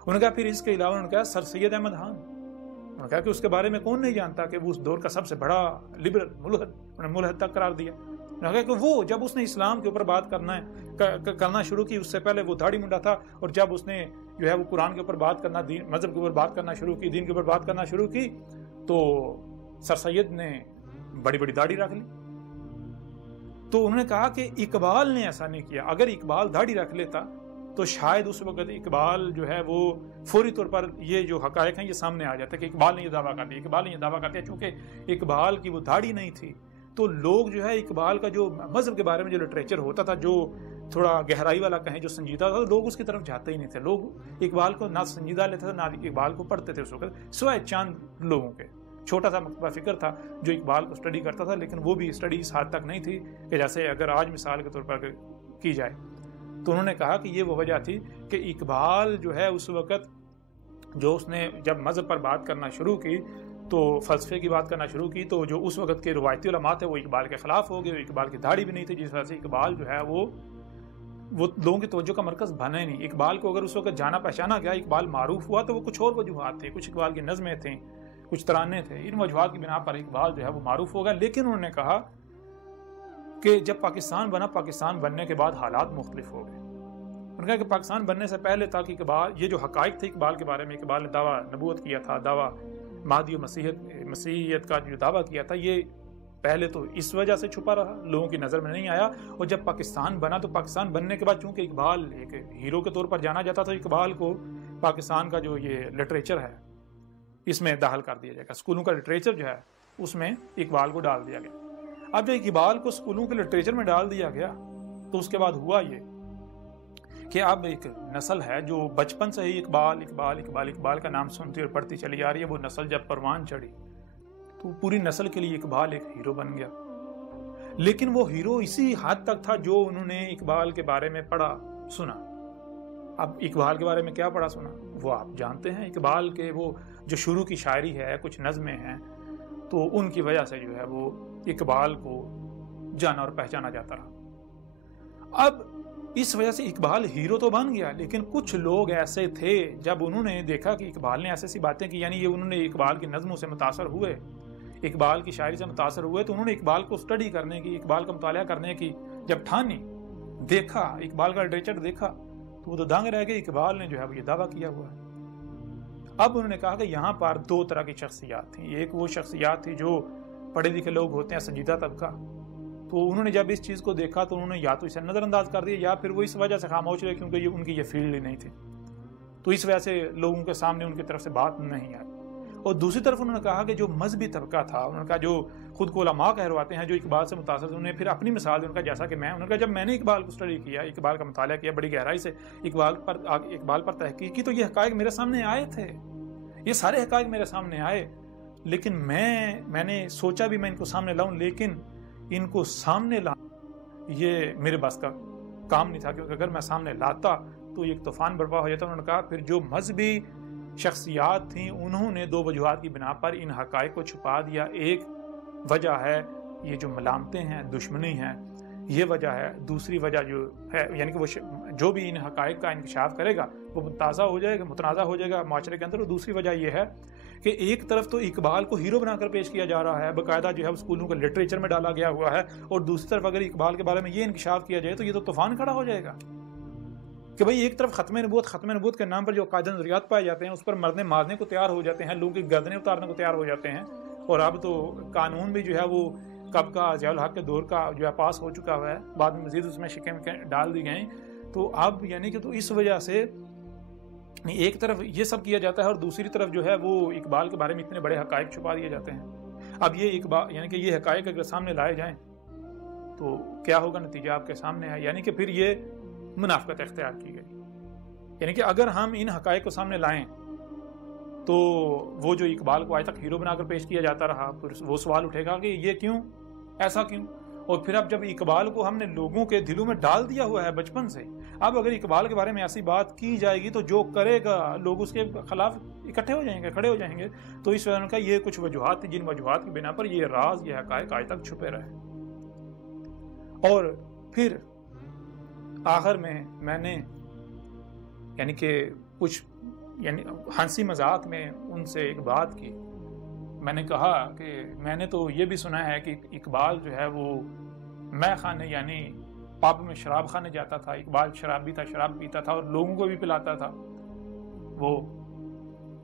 انہوں نے کہا پھر اس کے علاوہ انہوں نے کہا سر سید احمد خان، انہوں نے کہا کہ اس کے بارے میں کون نہیں جانتا کہ وہ اس دور کا سب سے بڑا لبرل ملحد، انہوں نے ملحد تک قرار دیا۔ انہوں نے کہا کہ وہ جب اس نے اسلام کے اوپر بات کرنا شروع کی، اس سے پہلے وہ داڑھی منڈا تھا، اور جب اس نے جو ہے وہ قرآن کے اوپر بات کرنا، مذہب کے اوپر بات کرنا شروع کی، دین کے اوپر بات کرنا شروع کی، تو سر سید نے بڑی بڑی داڑھی رکھ لی۔ تو انہوں نے کہا کہ اقبال نے ایسا نہیں کیا، اگر اقبال داڑھی رکھ لیتا تو شاید اس وقت اقبال جو ہے وہ فوری طور پر یہ جو حقائق ہیں یہ سامنے آ جاتا ہے کہ اقبال نے یہ دعویٰ کر دیا، اقبال نے یہ دعویٰ کر دیا۔ چونکہ اقبال کی وہ داڑھی نہیں تھی تو لوگ جو ہے اقبال کا جو مذہب کے بارے میں جو لٹریچر ہوتا تھا، جو تھوڑا گہرائی والا کہیں، جو سنجیدہ تھا، لوگ اس کی طرف جاتے ہی نہیں تھے، لوگ اقبال کو نہ سنجیدہ لیتے تھے، نہ اقبال کو پڑھتے تھے اس وقت، سوائے چند لوگوں کے۔ چھوٹا سا مکتبہ فکر تھا جو اقبال کو اسٹڈی کرتا تھا، لیکن وہ بھی اسٹڈی اس حد تک نہیں تھی کہ جیسے اگر آج مثال کے طور پر کی جائے۔ تو انہوں نے کہا کہ یہ وہ وجہ تھی کہ اقبال جو ہے اس وقت جو اس نے جب مذہب پر بات کرنا شروع کی، تو فلسفے کی بات کرنا شروع کی، تو جو اس وقت کے روایتی علماء تھے وہ اقبال کے خلاف ہو گئے، اقبال کی داڑھی بھی نہیں تھی، جس وجہ سے اقبال جو ہے وہ لوگوں کی توجہ کا مرکز بنا ہی نہیں۔ اقبال کو اگر اس وقت جانا پہچانا گیا، اقبال معروف ہوا، تو وہ کچھ اور وجوہات تھے، کچھ اقبال کی نظمیں تھیں، کچھ ترانے تھے، ان وجوہات کی بنا پر اقبال جو ہے وہ معروف ہوگا۔ لیکن انہوں نے کہا کہ جب پاکستان بنا، پاکستان بننے کے بعد حالات مختلف ہو گئے۔ انہوں نے کہا کہ پاکستان بننے سے پہلے تک اقبال یہ جو حقائق تھے اقبال کے بارے میں، اقبال نے دعویٰ نبوت کیا تھا، دعویٰ مہدی و مسیحیت کا جو دعویٰ کیا تھا، یہ پہلے تو اس وجہ سے چھپا رہا، لوگوں کی نظر میں نہیں آیا، اور جب پاکستان بنا تو پاکستان بننے کے بعد چونکہ اقبال ایک ہیرو کے طور پر جانا جاتا تھا، اقبال کو پاکستان کا جو یہ لٹریچر ہے اس میں داخل کر دیا جائے گا، اسکولوں کا لٹریچر جو ہے اس میں اقبال کو ڈال دیا گیا۔ اب جب اقبال کو اسکولوں کے لٹریچر میں ڈال دیا گیا تو اس کے بعد ہوا یہ کہ اب ایک نسل ہے جو بچپن سے ہی اقبال کا نام سنتی اور پڑھتی چلی آ رہی ہے۔ وہ نسل جب پروان چڑھی تو پوری نسل کے لیے اقبال ایک ہیرو بن گیا، لیکن وہ ہیرو اسی حد تک تھا جو انہوں نے اقبال کے بارے میں پڑھا سنا۔ اب اقبال کے بارے میں کیا پڑھا سنا وہ آپ جانتے ہیں، اقبال کے وہ جو شروع کی شاعری ہے، کچھ نظمیں ہیں، تو ان کی وجہ سے جو ہے وہ اقبال کو جانا اور پہچانا جاتا رہا۔ اب اس وجہ سے اقبال ہیرو تو بن گیا، لیکن کچھ لوگ ایسے تھے جب انہوں نے دیکھا کہ اقبال نے ایسی باتیں کی، یعنی یہ انہوں نے اقبال کی نظموں سے متاثر ہوئے، اقبال کی شاعری سے متاثر ہوئے، تو انہوں نے اقبال کو اسٹڈی کرنے کی، اقبال کا مطالعہ کرنے کی جب ٹھانی، دیکھا اقبال کا لٹریچر دیکھا، تو وہ تو دانگ رہ گئے، اقبال نے جو ہے وہ یہ دعویٰ کیا ہوا ہے۔ اب انہوں نے کہا کہ یہاں پر دو طرح کی شخصیات تھیں، ایک وہ شخصیات تھی جو پڑھے لکھے لوگ ہوتے ہیں، سنجیدہ طبقہ، تو انہوں نے جب اس چیز کو دیکھا تو انہوں نے یا تو اسے نظر انداز کر دیا، یا پھر وہ اس وجہ سے خاموش رہے کیونکہ ان کی یہ فیلڈ ہی نہیں تھی، تو اس وجہ سے لوگوں کے سامنے ان کی طرف سے بات نہیں آئی۔ اور دوسری طرف انہوں نے کہا کہ جو مذہبی طبقہ تھا، انہوں نے کہا جو خود کو علماء کہلواتے ہیں جو اقبال سے متاثر تھے، انہیں پھر اپنی مثال ان کا جیسا کہ انہوں نے کہا جب میں نے اقبال کو اسٹڈی کیا، اقبال کا مطالعہ کیا بڑی گہرائی سے، اقبال پر تحقیق کی، تو یہ حقائق میرے سامنے آئے تھے، یہ سارے حقائق میرے سامنے آئے، لیکن میں نے سوچا بھی میں ان کو سامنے لاؤں، لیکن ان کو سامنے لانا یہ میرے بس کا کام نہیں تھا، کیونکہ اگر میں سامنے لاتا تو ایک طوفان برپا ہو جاتا۔ انہوں نے کہا پھر جو مذہبی شخصیات تھیں انہوں نے 2 وجوہات کی بنا پر ان حقائق کو چھپا دیا۔ ایک وجہ ہے یہ جو ملامتیں ہیں، دشمنی ہیں، یہ وجہ ہے۔ دوسری وجہ جو ہے یعنی کہ وہ جو بھی ان حقائق کا انکشاف کرے گا وہ متنازع ہو جائے گا معاشرے کے اندر۔ اور دوسری وجہ یہ ہے کہ ایک طرف تو اقبال کو ہیرو بنا کر پیش کیا جا رہا ہے، باقاعدہ جو ہے اسکولوں کے لٹریچر میں ڈالا گیا ہوا ہے، اور دوسری طرف اگر اقبال کے بارے میں یہ انکشاف کیا جائے تو یہ تو طوفان کھڑا ہو جائے گا کہ بھئی ایک طرف ختم نبوت کے نام پر جو قاعدہ نظریات پائے جاتے ہیں اس پر مرنے مارنے کو تیار ہو جاتے ہیں، لوگوں کی گردنیں اتارنے کو تیار ہو جاتے ہیں، اور اب تو قانون بھی جو ہے وہ کب کا ضیاء الحق کے دور کا جو ہے پاس ہو چکا ہوا ہے، بعد میں مزید اس میں شکیں ڈال دی گئیں۔ تو اب یعنی کہ تو اس وجہ سے ایک طرف یہ سب کیا جاتا ہے اور دوسری طرف جو ہے وہ اقبال کے بارے میں اتنے بڑے حقائق چھپا دیے جاتے ہیں۔ اب یہ اقبال یعنی کہ یہ حقائق اگر سامنے لائے جائیں تو کیا ہوگا، نتیجہ آپ کے سامنے ہے، یعنی کہ پھر یہ منافقت اختیار کی گئی۔ یعنی کہ اگر ہم ان حقائق کو سامنے لائیں تو وہ جو اقبال کو آج تک ہیرو بنا کر پیش کیا جاتا رہا، پھر وہ سوال اٹھے گا کہ یہ کیوں، ایسا کیوں؟ اور پھر اب جب اقبال کو ہم نے لوگوں کے دلوں میں ڈال دیا ہوا ہے بچپن سے، اب اگر اقبال کے بارے میں ایسی بات کی جائے گی تو جو کرے گا لوگ اس کے خلاف اکٹھے ہو جائیں گے، کھڑے ہو جائیں گے۔ تو اس وجہ کا یہ کچھ وجوہات تھی جن وجوہات کی بنا پر یہ راز، یہ حقائق آج تک چھپے رہے۔ اور پھر آخر میں نے یعنی کہ کچھ یعنی ہنسی مذاق میں ان سے ایک بات کی، میں نے کہا کہ میں نے تو یہ بھی سنا ہے کہ اقبال جو ہے وہ مے خانے یعنی پب میں شراب خانے جاتا تھا، اقبال شرابی تھا، شراب پیتا تھا اور لوگوں کو بھی پلاتا تھا، وہ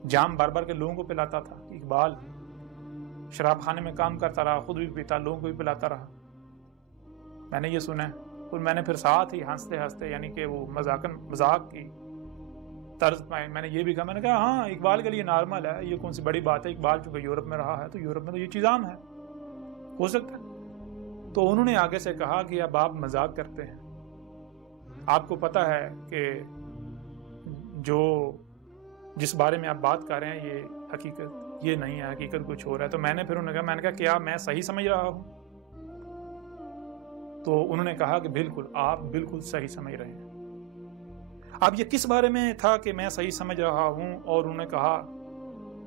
جام بھر کے لوگوں کو پلاتا تھا۔ اقبال شراب خانے میں کام کرتا رہا، خود بھی پیتا، لوگوں کو بھی پلاتا رہا، میں نے یہ سنا ہے۔ اور میں نے پھر ساتھ ہی ہنستے یعنی کہ وہ مذاق کی طرز میں نے یہ بھی کہا، میں نے کہا ہاں اقبال کے لیے نارمل ہے، یہ کون سی بڑی بات ہے، اقبال چونکہ یورپ میں رہا ہے تو یورپ میں تو یہ چیز عام ہے، ہو سکتا ہے۔ تو انہوں نے آگے سے کہا کہ اب آپ مذاق کرتے ہیں، آپ کو پتہ ہے کہ جو جس بارے میں آپ بات کر رہے ہیں یہ حقیقت یہ نہیں ہے، حقیقت کچھ اور ہے۔ تو میں نے پھر انہوں نے کہا کیا میں صحیح سمجھ رہا ہوں؟ تو انہوں نے کہا کہ بالکل، آپ بالکل صحیح سمجھ رہے ہیں۔ اب یہ کس بارے میں تھا کہ میں صحیح سمجھ رہا ہوں؟ اور انہوں نے کہا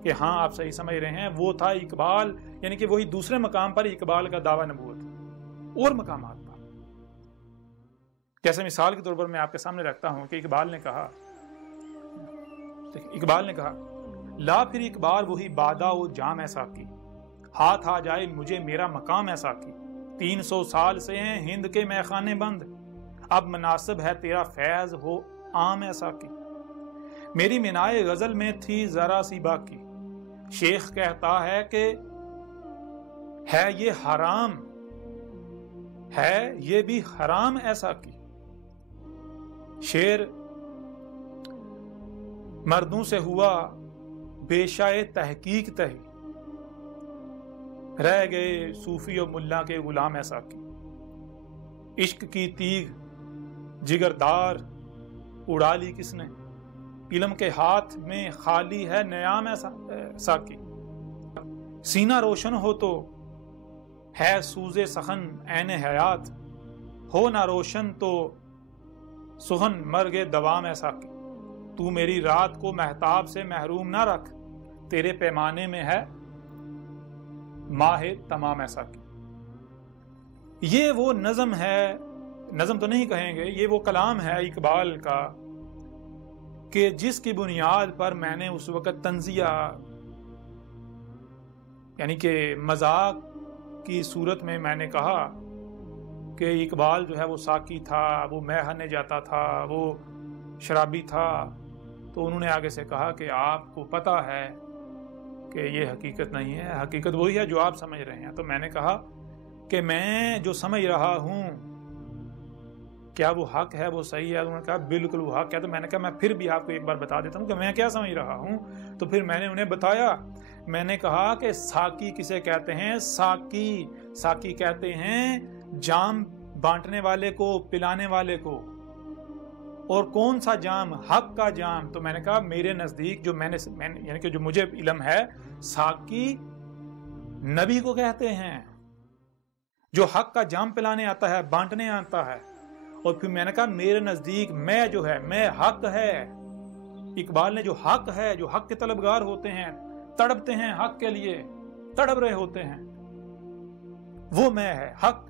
کہ ہاں آپ صحیح سمجھ رہے ہیں، وہ تھا اقبال یعنی کہ وہی دوسرے مقام پر اقبال کا دعویٰ نبوت، اور مقامات پر جیسے مثال کے طور پر میں آپ کے سامنے رکھتا ہوں کہ اقبال نے کہا لا پھر اقبال وہی بادہ و جام ایسا کی، ہاتھ آ جائے مجھے میرا مقام ایسا کی، 300 سال سے ہیں ہند کے میخانے بند، اب مناسب ہے تیرا فیض ہو عام ایسا کی، میری منائے غزل میں تھی ذرا سی باقی، شیخ کہتا ہے کہ ہے یہ حرام، ہے یہ بھی حرام ایسا کی، شعر مردوں سے ہوا بیشائے تحقیق تہی، رہ گئے صوفی و ملا کے غلام ایسا کی، عشق کی تیغ جگردار اڑا لی کس نے، علم کے ہاتھ میں خالی ہے نیام ایسا کی، سینہ روشن ہو تو ہے سوز سخن عین حیات، ہو نہ روشن تو سخن مرگ دوام ایسا کی، تو میری رات کو مہتاب سے محروم نہ رکھ، تیرے پیمانے میں ہے ماہ تمام ایسا کی۔ یہ وہ نظم ہے، نظم تو نہیں کہیں گے، یہ وہ کلام ہے اقبال کا کہ جس کی بنیاد پر میں نے اس وقت طنزیہ یعنی کہ مذاق کی صورت میں نے کہا کہ اقبال جو ہے وہ ساقی تھا، وہ مے خانے جاتا تھا، وہ شرابی تھا۔ تو انہوں نے آگے سے کہا کہ آپ کو پتہ ہے کہ یہ حقیقت نہیں ہے، حقیقت وہی ہے جو آپ سمجھ رہے ہیں۔ تو میں نے کہا کہ میں جو سمجھ رہا ہوں کیا وہ حق ہے، وہ صحیح ہے؟ انہوں نے کہا بالکل وہ حق ہے۔ تو میں نے کہا میں پھر بھی آپ کو ایک بار بتا دیتا ہوں کہ میں کیا سمجھ رہا ہوں۔ تو پھر میں نے انہیں بتایا میں نے کہا کہ ساقی کسے کہتے ہیں؟ ساقی کہتے ہیں جام بانٹنے والے کو، پلانے والے کو۔ اور کون سا جام؟ حق کا جام۔ تو میں نے کہا میرے نزدیک جو یعنی کہ جو مجھے علم ہے، ساقی نبی کو کہتے ہیں جو حق کا جام پلانے آتا ہے، بانٹنے آتا ہے۔ اور پھر میں نے کہا میرے نزدیک میں جو ہے، میں حق ہے۔ اقبال نے جو حق ہے، جو حق کے طلبگار ہوتے ہیں، تڑپتے ہیں حق کے لیے، تڑپ رہے ہوتے ہیں، وہ میں ہے، حق۔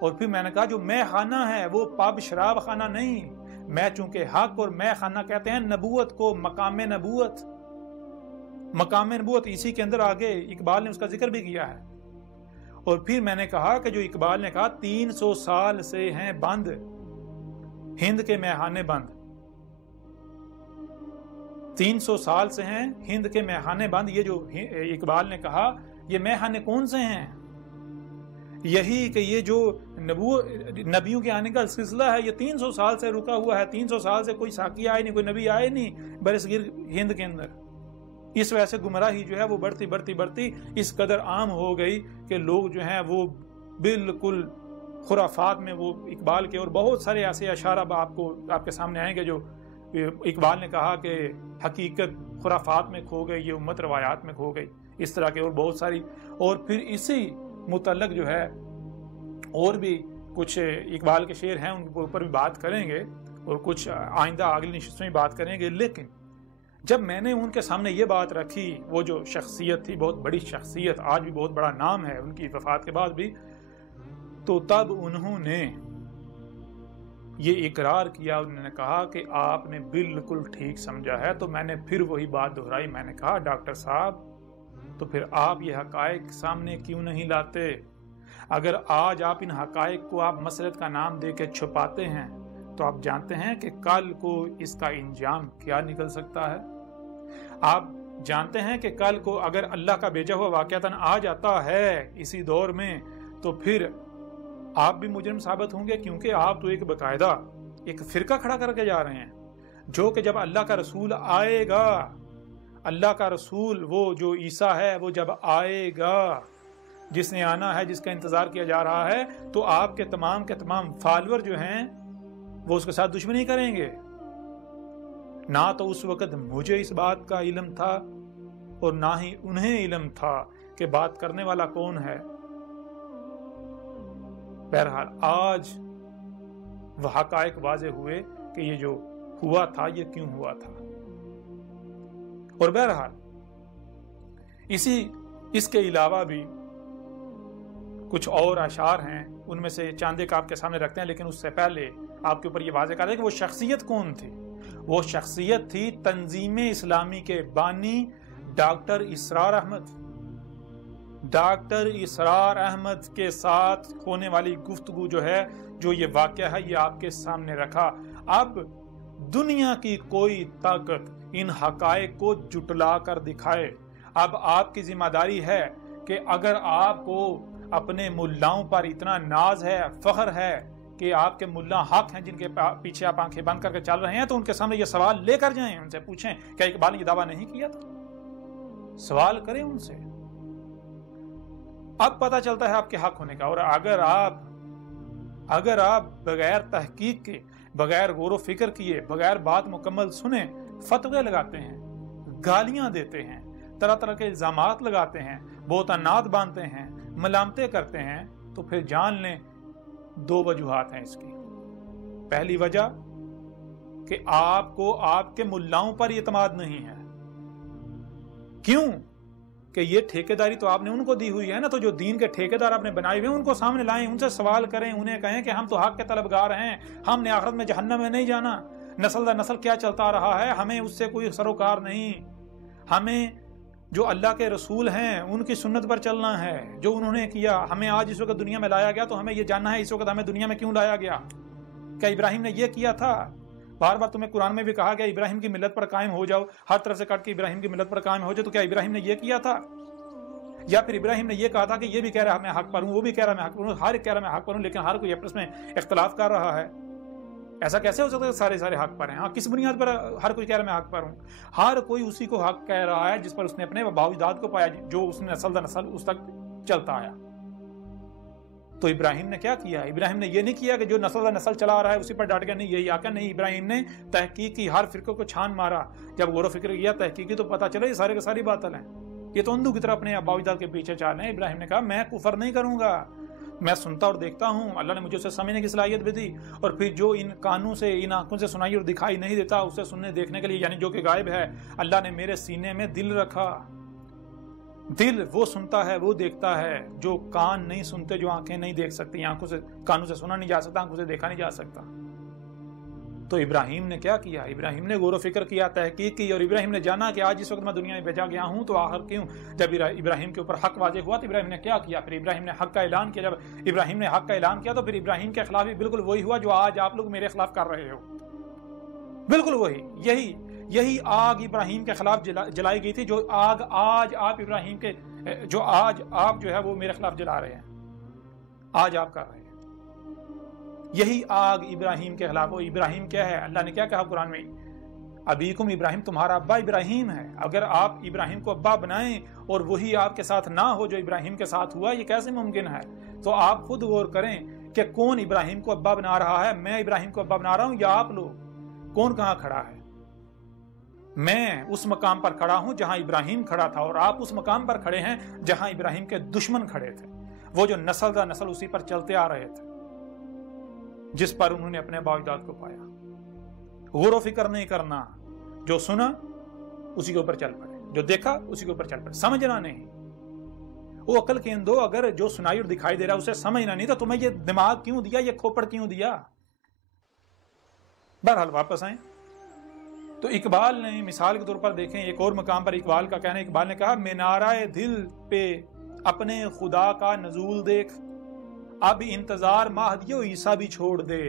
اور پھر میں نے کہا جو میں خانہ ہے وہ پب شراب خانہ نہیں، میں چونکہ حق، اور میں خانہ کہتے ہیں نبوت کو، مقام نبوت۔ مقام نبوت اسی کے اندر آگے اقبال نے اس کا ذکر بھی کیا ہے۔ اور پھر میں نے کہا کہ جو اقبال نے کہا 300 سال سے ہیں بند ہند کے میخانے بند، 300 سال سے ہیں ہند کے میخانے بند، یہ جو اقبال نے کہا یہ میخانے کون سے ہیں؟ یہی کہ یہ جو نبیوں کے آنے کا سلسلہ ہے، یہ 300 سال سے رکا ہوا ہے۔ 300 سال سے کوئی ساقی آئے نہیں، کوئی نبی آئے نہیں برصغیر ہند کے اندر۔ اس وجہ سے گمراہی جو ہے وہ بڑھتی اس قدر عام ہو گئی کہ لوگ جو ہیں وہ بالکل خرافات میں، وہ اقبال کے اور بہت سارے ایسے اشعار اب آپ کے سامنے آئیں گے جو اقبال نے کہا کہ حقیقت خرافات میں کھو گئی، یہ امت روایات میں کھو گئی، اس طرح کے اور بہت ساری۔ اور پھر اسی متعلق جو ہے اور بھی کچھ اقبال کے شعر ہیں، ان کے اوپر بھی بات کریں گے اور کچھ آئندہ اگلی نشستوں میں بات کریں گے۔ لیکن جب میں نے ان کے سامنے یہ بات رکھی، وہ جو شخصیت تھی، بہت بڑی شخصیت، آج بھی بہت بڑا نام ہے ان کی وفات کے بعد بھی، تو تب انہوں نے یہ اقرار کیا، انہوں نے کہا کہ آپ نے بالکل ٹھیک سمجھا ہے۔ تو میں نے پھر وہی بات دہرائی، میں نے کہا ڈاکٹر صاحب تو پھر آپ یہ حقائق سامنے کیوں نہیں لاتے؟ اگر آج آپ ان حقائق کو آپ مسلط کا نام دے کے چھپاتے ہیں تو آپ جانتے ہیں کہ کل کو اس کا انجام کیا نکل سکتا ہے۔ آپ جانتے ہیں کہ کل کو اگر اللہ کا بھیجا ہوا واقعتاً آ جاتا ہے اسی دور میں تو پھر آپ بھی مجرم ثابت ہوں گے، کیونکہ آپ تو ایک باقاعدہ ایک فرقہ کھڑا کر کے جا رہے ہیں جو کہ جب اللہ کا رسول آئے گا، اللہ کا رسول وہ جو عیسیٰ ہے وہ جب آئے گا، جس نے آنا ہے، جس کا انتظار کیا جا رہا ہے، تو آپ کے تمام فالور جو ہیں وہ اس کے ساتھ دشمنی کریں گے۔ نہ تو اس وقت مجھے اس بات کا علم تھا اور نہ ہی انہیں علم تھا کہ بات کرنے والا کون ہے۔ بہرحال آج وہ حقائق واضح ہوئے کہ یہ جو ہوا تھا یہ کیوں ہوا تھا۔ اور بہرحال اس کے علاوہ بھی کچھ اور اشعار ہیں، ان میں سے چاند ایک آپ کے سامنے رکھتے ہیں، لیکن اس سے پہلے آپ کے اوپر یہ واضح کر دیں کہ وہ شخصیت کون تھی۔ وہ شخصیت تھی تنظیم اسلامی کے بانی ڈاکٹر اسرار احمد۔ ڈاکٹر اسرار احمد کے ساتھ ہونے والی گفتگو جو ہے، جو یہ واقعہ ہے، یہ آپ کے سامنے رکھا۔ اب دنیا کی کوئی طاقت ان حقائق کو جٹلا کر دکھائے۔ اب آپ کی ذمہ داری ہے کہ اگر آپ کو اپنے ملاؤں پر اتنا ناز ہے، فخر ہے کہ آپ کے ملا حق ہیں جن کے پیچھے آپ آنکھیں بند کر کے چل رہے ہیں، تو ان کے سامنے یہ سوال لے کر جائیں، ان سے پوچھیں کہ اقبال نے یہ دعویٰ نہیں کیا تھا؟ سوال کریں ان سے، اب پتہ چلتا ہے آپ کے حق ہونے کا۔ اور اگر آپ بغیر تحقیق کے، بغیر غور و فکر کیے، بغیر بات مکمل سنے فتوے لگاتے ہیں، گالیاں دیتے ہیں، طرح طرح کے الزامات لگاتے ہیں، بہتانات باندھتے ہیں، ملامتیں کرتے ہیں، تو پھر جان لیں دو وجوہات ہیں اس کی۔ پہلی وجہ کہ آپ کو آپ کے ملاؤں پر اعتماد نہیں ہے۔ کیوں؟ کہ یہ ٹھیکیداری تو آپ نے ان کو دی ہوئی ہے نا، تو جو دین کے ٹھیکیدار آپ نے بنائے ہوئے ہیں ان کو سامنے لائیں، ان سے سوال کریں، انہیں کہیں کہ ہم تو حق کے طلبگار ہیں، ہم نے آخرت میں جہنم میں نہیں جانا، نسل در نسل کیا چلتا رہا ہے، ہمیں اس سے کوئی سروکار نہیں، ہمیں جو اللہ کے رسول ہیں ان کی سنت پر چلنا ہے، جو انہوں نے کیا۔ ہمیں آج اس وقت دنیا میں لایا گیا تو ہمیں یہ جاننا ہے اس وقت ہمیں دنیا میں کیوں لایا گیا۔ کیا ابراہیم نے یہ کیا تھا؟ بار بار تمہیں قرآن میں بھی کہا گیا ابراہیم کی ملت پر قائم ہو جاؤ، ہر طرف سے کٹ کے ابراہیم کی ملت پر قائم ہو جاؤ، تو کیا ابراہیم نے یہ کیا تھا؟ یا پھر ابراہیم نے یہ کہا تھا کہ یہ بھی کہہ رہا ہے میں حق پر ہوں، وہ بھی کہہ رہا ہے میں حق پر ہوں، ہر ایک کہہ رہا ہے میں حق پر ہوں، لیکن ہر کوئی آپس میں اختلاف کر رہا ہے۔ ایسا کیسے ہو سکتا ہے سارے حق پر ہیں؟ ہاں کس بنیاد پر ہر کوئی کہہ رہا ہے میں حق پر ہوں؟ ہر کوئی اسی کو حق کہہ رہا ہے جس پر اس نے اپنے آباء و اجداد کو پایا، جو اس نے نسل در نسل اس تک چلتا آیا۔ تو ابراہیم نے کیا کیا؟ ابراہیم نے یہ نہیں کیا کہ جو نسل در نسل چلا رہا ہے اسی پر ڈٹ گیا، نہیں یہی آقا، نہیں، ابراہیم نے تحقیق کی، ہر فرقے کو چھان مارا، جب غور و فکر کیا، تحقیق کی، تو پتہ چلا یہ سارے کے ساری باطل ہیں، یہ تو اندھو کی طرح اپنے آباء و اجداد کے پیچھے چال رہے ہیں۔ ابراہیم نے کہا میں کفر نہیں کروں گا، میں سنتا اور دیکھتا ہوں، اللہ نے مجھے اسے سمجھنے کی صلاحیت بھی دی، اور پھر جو ان کانوں سے، ان آنکھوں سے سنائی اور دکھائی نہیں دیتا اسے سننے دیکھنے کے لیے، یعنی جو کہ غائب ہے، اللہ نے میرے سینے میں دل رکھا۔ دل وہ سنتا ہے، وہ دیکھتا ہے جو کان نہیں سنتے، جو آنکھیں نہیں دیکھ سکتی، آنکھوں سے، کانوں سے سنا نہیں جا سکتا، آنکھوں سے دیکھا نہیں جا سکتا۔ تو ابراہیم نے کیا کیا؟ ابراہیم نے غور و فکر کیا، تحقیق کی، اور ابراہیم نے جانا کہ آج اس وقت میں دنیا میں بھیجا گیا ہوں تو آخر کیوں؟ جب ابراہیم کے اوپر حق واضح ہوا تو ابراہیم نے کیا کیا؟ پھر ابراہیم نے حق کا اعلان کیا۔ جب ابراہیم نے حق کا اعلان کیا تو پھر ابراہیم کے خلاف بھی بالکل وہی ہوا جو آج آپ لوگ میرے خلاف کر رہے ہو، بالکل وہی، یہی آگ ابراہیم کے خلاف جلائی گئی تھی، جو آگ آج آپ ابراہیم کے، جو آج آپ جو ہے وہ میرے خلاف جلا رہے ہیں، آج آپ کر رہے ہیں، یہی آگ ابراہیم کے خلاف ہو۔ ابراہیم کیا ہے؟ اللہ نے کیا کہا قرآن میں؟ ابیکم ابراہیم، تمہارا ابا ابراہیم ہے۔ اگر آپ ابراہیم کو ابا بنائیں اور وہی آپ کے ساتھ نہ ہو جو ابراہیم کے ساتھ ہوا، یہ کیسے ممکن ہے؟ تو آپ خود غور کریں کہ کون ابراہیم کو ابا بنا رہا ہے؟ میں ابراہیم کو ابا بنا رہا ہوں یا آپ لوگ؟ کون کہاں کھڑا ہے؟ میں اس مقام پر کھڑا ہوں جہاں ابراہیم کھڑا تھا، اور آپ اس مقام پر کھڑے ہیں جہاں ابراہیم کے دشمن کھڑے تھے، وہ جو نسل در نسل اسی پر چلتے آ رہے تھے، جس پر انہوں نے اپنے آباء و اجداد کو پایا۔ غور و فکر نہیں کرنا، جو سنا اسی کے اوپر چل پڑے، جو دیکھا اسی کے اوپر چل پڑے، سمجھنا نہیں۔ وہ عقل کے اندو، اگر جو سنائی اور دکھائی دے رہا اسے سمجھنا نہیں تو تمہیں یہ دماغ کیوں دیا، یہ کھوپڑ کیوں دیا؟ بہرحال واپس آئیں تو اقبال نے مثال کے طور پر دیکھیں، ایک اور مقام پر اقبال کا کہنا ہے، اقبال نے کہا مینارہ دل پہ اپنے خدا کا نزول دیکھ، اب انتظار مہدی و عیسیٰ بھی چھوڑ دے۔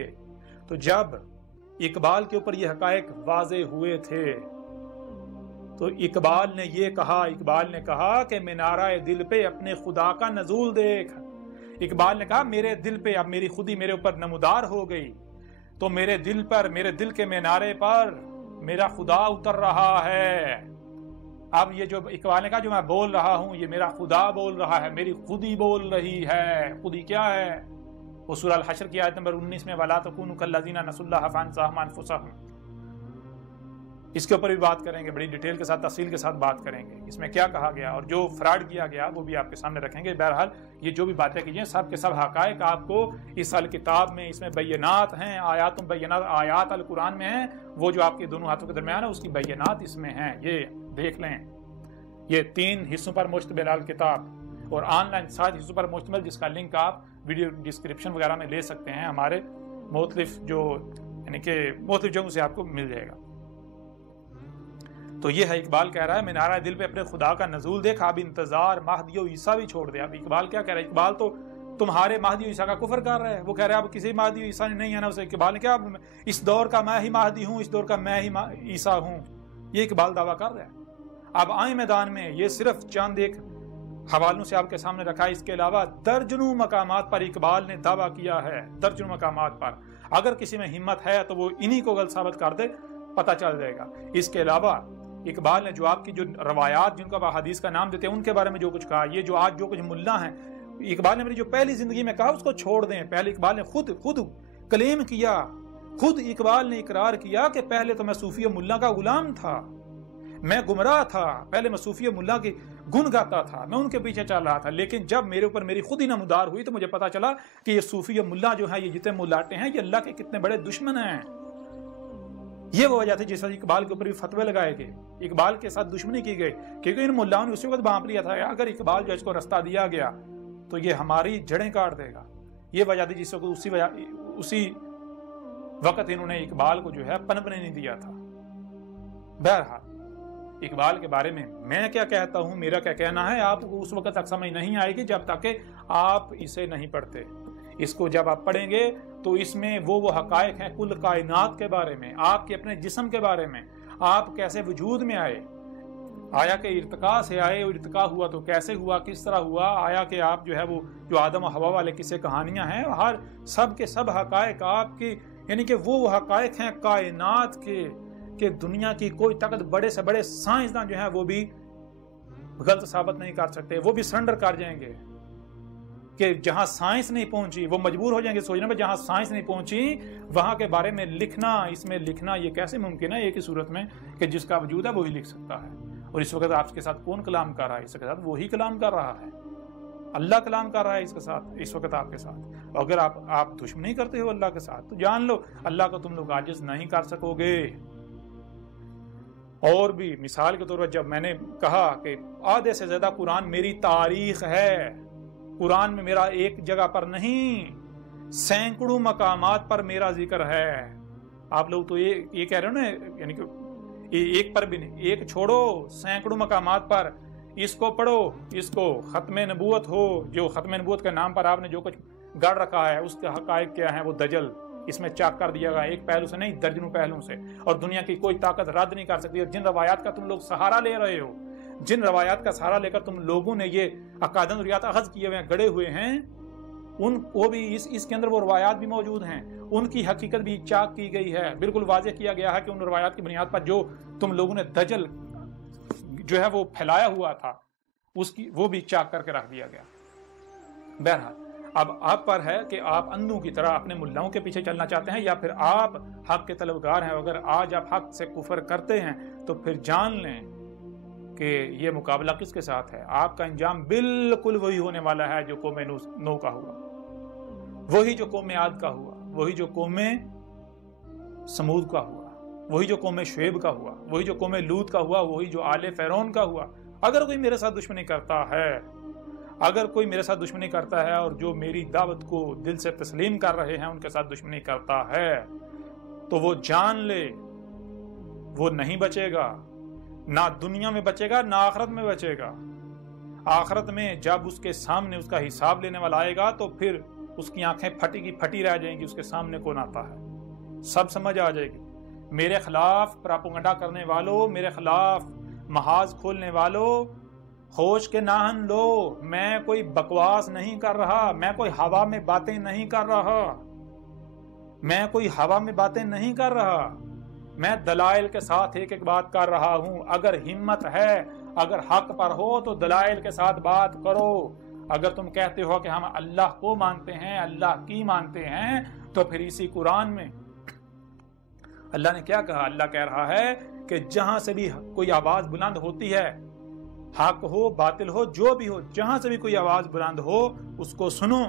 تو جب اقبال کے اوپر یہ حقائق واضح ہوئے تھے تو اقبال نے یہ کہا، اقبال نے کہا کہ مینارہ دل پہ اپنے خدا کا نزول دیکھ۔ اقبال نے کہا میرے دل پہ اب میری خودی میرے اوپر نمودار ہو گئی، تو میرے دل پر، میرے دل کے مینارے پر میرا خدا اتر رہا ہے۔ اب یہ جو اقبال نے کہا جو میں بول رہا ہوں یہ میرا خدا بول رہا ہے، میری خودی بول رہی ہے۔ خودی کیا ہے؟ وہ سورہ الحشر کی آیت نمبر 19 میں وَلَا تَكُونُوا كَالَّذِينَ نَسُوا اللَّهَ فَأَنسَاهُمْ أَنفُسَهُمْ، اس کے اوپر بھی بات کریں گے، بڑی ڈیٹیل کے ساتھ، تفصیل کے ساتھ بات کریں گے اس میں کیا کہا گیا اور جو فراڈ کیا گیا وہ بھی آپ کے سامنے رکھیں گے۔ بہرحال یہ جو بھی باتیں کی ہیں سب کے سب حقائق آپ کو اس کتاب میں، اس میں بینات ہیں، آیات بینات، آیات القرآن میں ہیں، وہ جو آپ کے دونوں ہاتھوں کے درمیان ہے اس کی بینات اس میں ہیں، یہ دیکھ لیں۔ یہ 3 حصوں پر مشتمل کتاب اور آن لائن 7 حصوں پر مشتمل، جس کا لنک آپ ویڈیو ڈسکرپشن وغیرہ میں لے سکتے ہیں، ہمارے مختلف جو یعنی کہ مختلف جگہوں سے آپ کو مل جائے گا۔ تو یہ ہے اقبال کہہ رہا ہے مینارہ دل پہ اپنے خدا کا نزول دیکھ، اب انتظار مہدی و عیسیٰ بھی چھوڑ دے۔ اب اقبال کیا کہہ رہا ہے؟ اقبال تو تمہارے مہدی و عیسیٰ کا کفر کر رہا ہے، وہ کہہ رہا ہے اب کسی مہدی و عیسیٰ نہیں ہے نا اسے۔ اقبال نے کہا اس دور کا میں ہی مہدی ہوں، اس دور کا میں ہی عیسیٰ ہوں، یہ اقبال دعویٰ کر رہا ہے۔ اب آئیں میدان میں، یہ صرف چند ایک حوالوں سے آپ کے سامنے رکھا ہے، اس کے علاوہ درجنوں مقامات پر اقبال نے دعویٰ کیا ہے، درجنوں مقامات پر۔ اگر کسی میں ہمت ہے تو وہ انہی کو غلط ثابت کر دے، پتہ چل جائے گا۔ اس کے علاوہ اقبال نے جو آپ کی جو روایات جن کو آپ حدیث کا نام دیتے ہیں ان کے بارے میں جو کچھ کہا، یہ جو آج جو کچھ ملا ہیں، اقبال نے میری جو پہلی زندگی میں کہا اس کو چھوڑ دیں۔ پہلے اقبال نے خود کلیم کیا، خود اقبال نے اقرار کیا کہ پہلے تو میں صوفی ملا کا غلام تھا، میں گمراہ تھا، پہلے میں صوفی ملا کی گن گاتا تھا، میں ان کے پیچھے چل رہا تھا، لیکن جب میرے اوپر میری خود ہی نمودار ہوئی تو مجھے پتا چلا کہ یہ صوفی ملا جو ہیں، یہ جتنے ملاٹے ہیں، یہ اللہ کے کتنے بڑے دشمن ہیں۔ یہ وہ وجہ تھی جس وقت اقبال کے اوپر بھی فتوے لگائے گئے، اقبال کے ساتھ دشمنی کی گئی، کیونکہ ان ملاؤں نے اسی وقت بانپ لیا تھا اگر اقبال جو اس کو رستہ دیا گیا تو یہ ہماری جڑیں کاٹ دے گا۔ یہ وجہ تھی جس وقت اسی وقت انہوں نے اقبال کو جو ہے پنپنے نہیں دیا تھا۔ بہرحال اقبال کے بارے میں کیا کہتا ہوں، میرا کیا کہنا ہے، آپ کو اس وقت تک سمجھ نہیں آئے گی جب تک کہ آپ اسے نہیں پڑھتے۔ اس کو جب آپ پڑھیں گے تو اس میں وہ حقائق ہیں کل کائنات کے بارے میں، آپ کے اپنے جسم کے بارے میں، آپ کیسے وجود میں آئے، آیا کہ ارتقا سے آئے، ارتقا ہوا تو کیسے ہوا، کس طرح ہوا، آیا کہ آپ جو ہے وہ جو آدم و حوا والے قصے کہانیاں ہیں، ہر سب کے سب حقائق آپ کے، یعنی کہ وہ حقائق ہیں کائنات کے کہ دنیا کی کوئی طاقت، بڑے سے بڑے سائنسداں جو ہیں وہ بھی غلط ثابت نہیں کر سکتے، وہ بھی سرنڈر کر جائیں گے کہ جہاں سائنس نہیں پہنچی وہ مجبور ہو جائیں گے سوچنے میں، جہاں سائنس نہیں پہنچی وہاں کے بارے میں لکھنا، اس میں لکھنا یہ کیسے ممکن ہے ایک ہی صورت میں کہ جس کا وجود ہے وہی لکھ سکتا ہے۔ اور اس وقت آپ کے ساتھ کون کلام کر رہا ہے؟ اس کے ساتھ وہی کلام کر رہا ہے، اللہ کلام کر رہا ہے اس کے ساتھ، اس وقت آپ کے ساتھ۔ اگر آپ دشمنی کرتے ہو اللہ کے ساتھ تو جان لو اللہ کو تم لوگ عاجز نہیں کر سکو گے۔ اور بھی مثال کے طور پر جب میں نے کہا کہ آدھے سے زیادہ قرآن میری تاریخ ہے، قرآن میں میرا ایک جگہ پر نہیں سینکڑوں مقامات پر میرا ذکر ہے۔ آپ لوگ تو یہ کہہ رہے ہو نا، یعنی کہ ایک پر بھی نہیں، ایک چھوڑو، سینکڑوں مقامات پر اس کو پڑھو، اس کو ختم نبوت ہو، جو ختم نبوت کے نام پر آپ نے جو کچھ گڑ رکھا ہے اس کے حقائق کیا ہیں، وہ دجل اس میں چاک کر دیا گیا، ایک پہلو سے نہیں درجنوں پہلوں سے، اور دنیا کی کوئی طاقت رد نہیں کر سکتی۔ اور جن روایات کا تم لوگ سہارا لے رہے ہو، جن روایات کا سہارا لے کر تم لوگوں نے یہ عقائد نظریات اخذ کیے ہوئے ہیں، گڑے ہوئے ہیں، ان کو بھی اس کے اندر وہ روایات بھی موجود ہیں، ان کی حقیقت بھی چاک کی گئی ہے، بالکل واضح کیا گیا ہے کہ ان روایات کی بنیاد پر جو تم لوگوں نے دجل جو ہے وہ پھیلایا ہوا تھا اس کی وہ بھی چاک کر کے رکھ دیا گیا۔ بہرحال اب آپ پر ہے کہ آپ اندھوں کی طرح اپنے ملاؤں کے پیچھے چلنا چاہتے ہیں یا پھر آپ حق کے طلبگار ہیں۔ اگر آج آپ حق سے کفر کرتے ہیں تو پھر جان لیں کہ یہ مقابلہ کس کے ساتھ ہے، آپ کا انجام بالکل وہی ہونے والا ہے جو قوم نو کا ہوا، وہی جو قوم عاد کا ہوا، وہی جو قوم سمود کا ہوا، وہی جو قوم شعیب کا ہوا، وہی جو قوم لوط کا ہوا، وہی جو آل فرعون کا ہوا۔ اگر کوئی میرے ساتھ دشمنی کرتا ہے، اگر کوئی میرے ساتھ دشمنی کرتا ہے اور جو میری دعوت کو دل سے تسلیم کر رہے ہیں ان کے ساتھ دشمنی کرتا ہے تو وہ جان لے وہ نہیں بچے گا، نہ دنیا میں بچے گا نہ آخرت میں بچے گا۔ آخرت میں جب اس کے سامنے اس کا حساب لینے والا آئے گا تو پھر اس کی آنکھیں پھٹی کی پھٹی رہ جائیں گی، اس کے سامنے کون آتا ہے سب سمجھ آ جائے گی۔ میرے خلاف پراپگنڈا کرنے والوں، میرے خلاف محاذ کھولنے والوں، ہوش کے ناہن لو، میں کوئی بکواس نہیں کر رہا، میں کوئی ہوا میں باتیں نہیں کر رہا، میں کوئی ہوا میں باتیں نہیں کر رہا، میں دلائل کے ساتھ ایک ایک بات کر رہا ہوں۔ اگر ہمت ہے، اگر حق پر ہو تو دلائل کے ساتھ بات کرو۔ اگر تم کہتے ہو کہ ہم اللہ کو مانتے ہیں، اللہ کی مانتے ہیں، تو پھر اسی قرآن میں اللہ نے کیا کہا؟ اللہ کہہ رہا ہے کہ جہاں سے بھی کوئی آواز بلند ہوتی ہے، حق ہو باطل ہو جو بھی ہو، جہاں سے بھی کوئی آواز بلند ہو اس کو سنو۔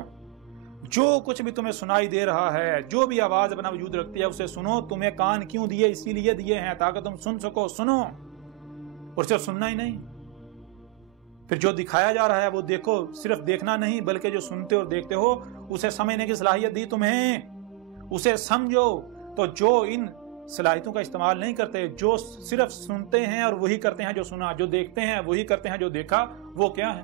جو کچھ بھی تمہیں سنائی دے رہا ہے، جو بھی آواز اپنا وجود رکھتی ہے اسے سنو۔ تمہیں کان کیوں دیے؟ اسی لیے دیے ہیں تاکہ تم سن سکو، سنو۔ اور صرف سننا ہی نہیں، پھر جو دکھایا جا رہا ہے وہ دیکھو، صرف دیکھنا نہیں بلکہ جو سنتے اور دیکھتے ہو اسے سمجھنے کی صلاحیت دی تمہیں، اسے سمجھو۔ تو جو ان صلاحیتوں کا استعمال نہیں کرتے، جو صرف سنتے ہیں اور وہی کرتے ہیں جو سنا، جو دیکھتے ہیں وہی کرتے ہیں جو دیکھا، وہ کیا ہے؟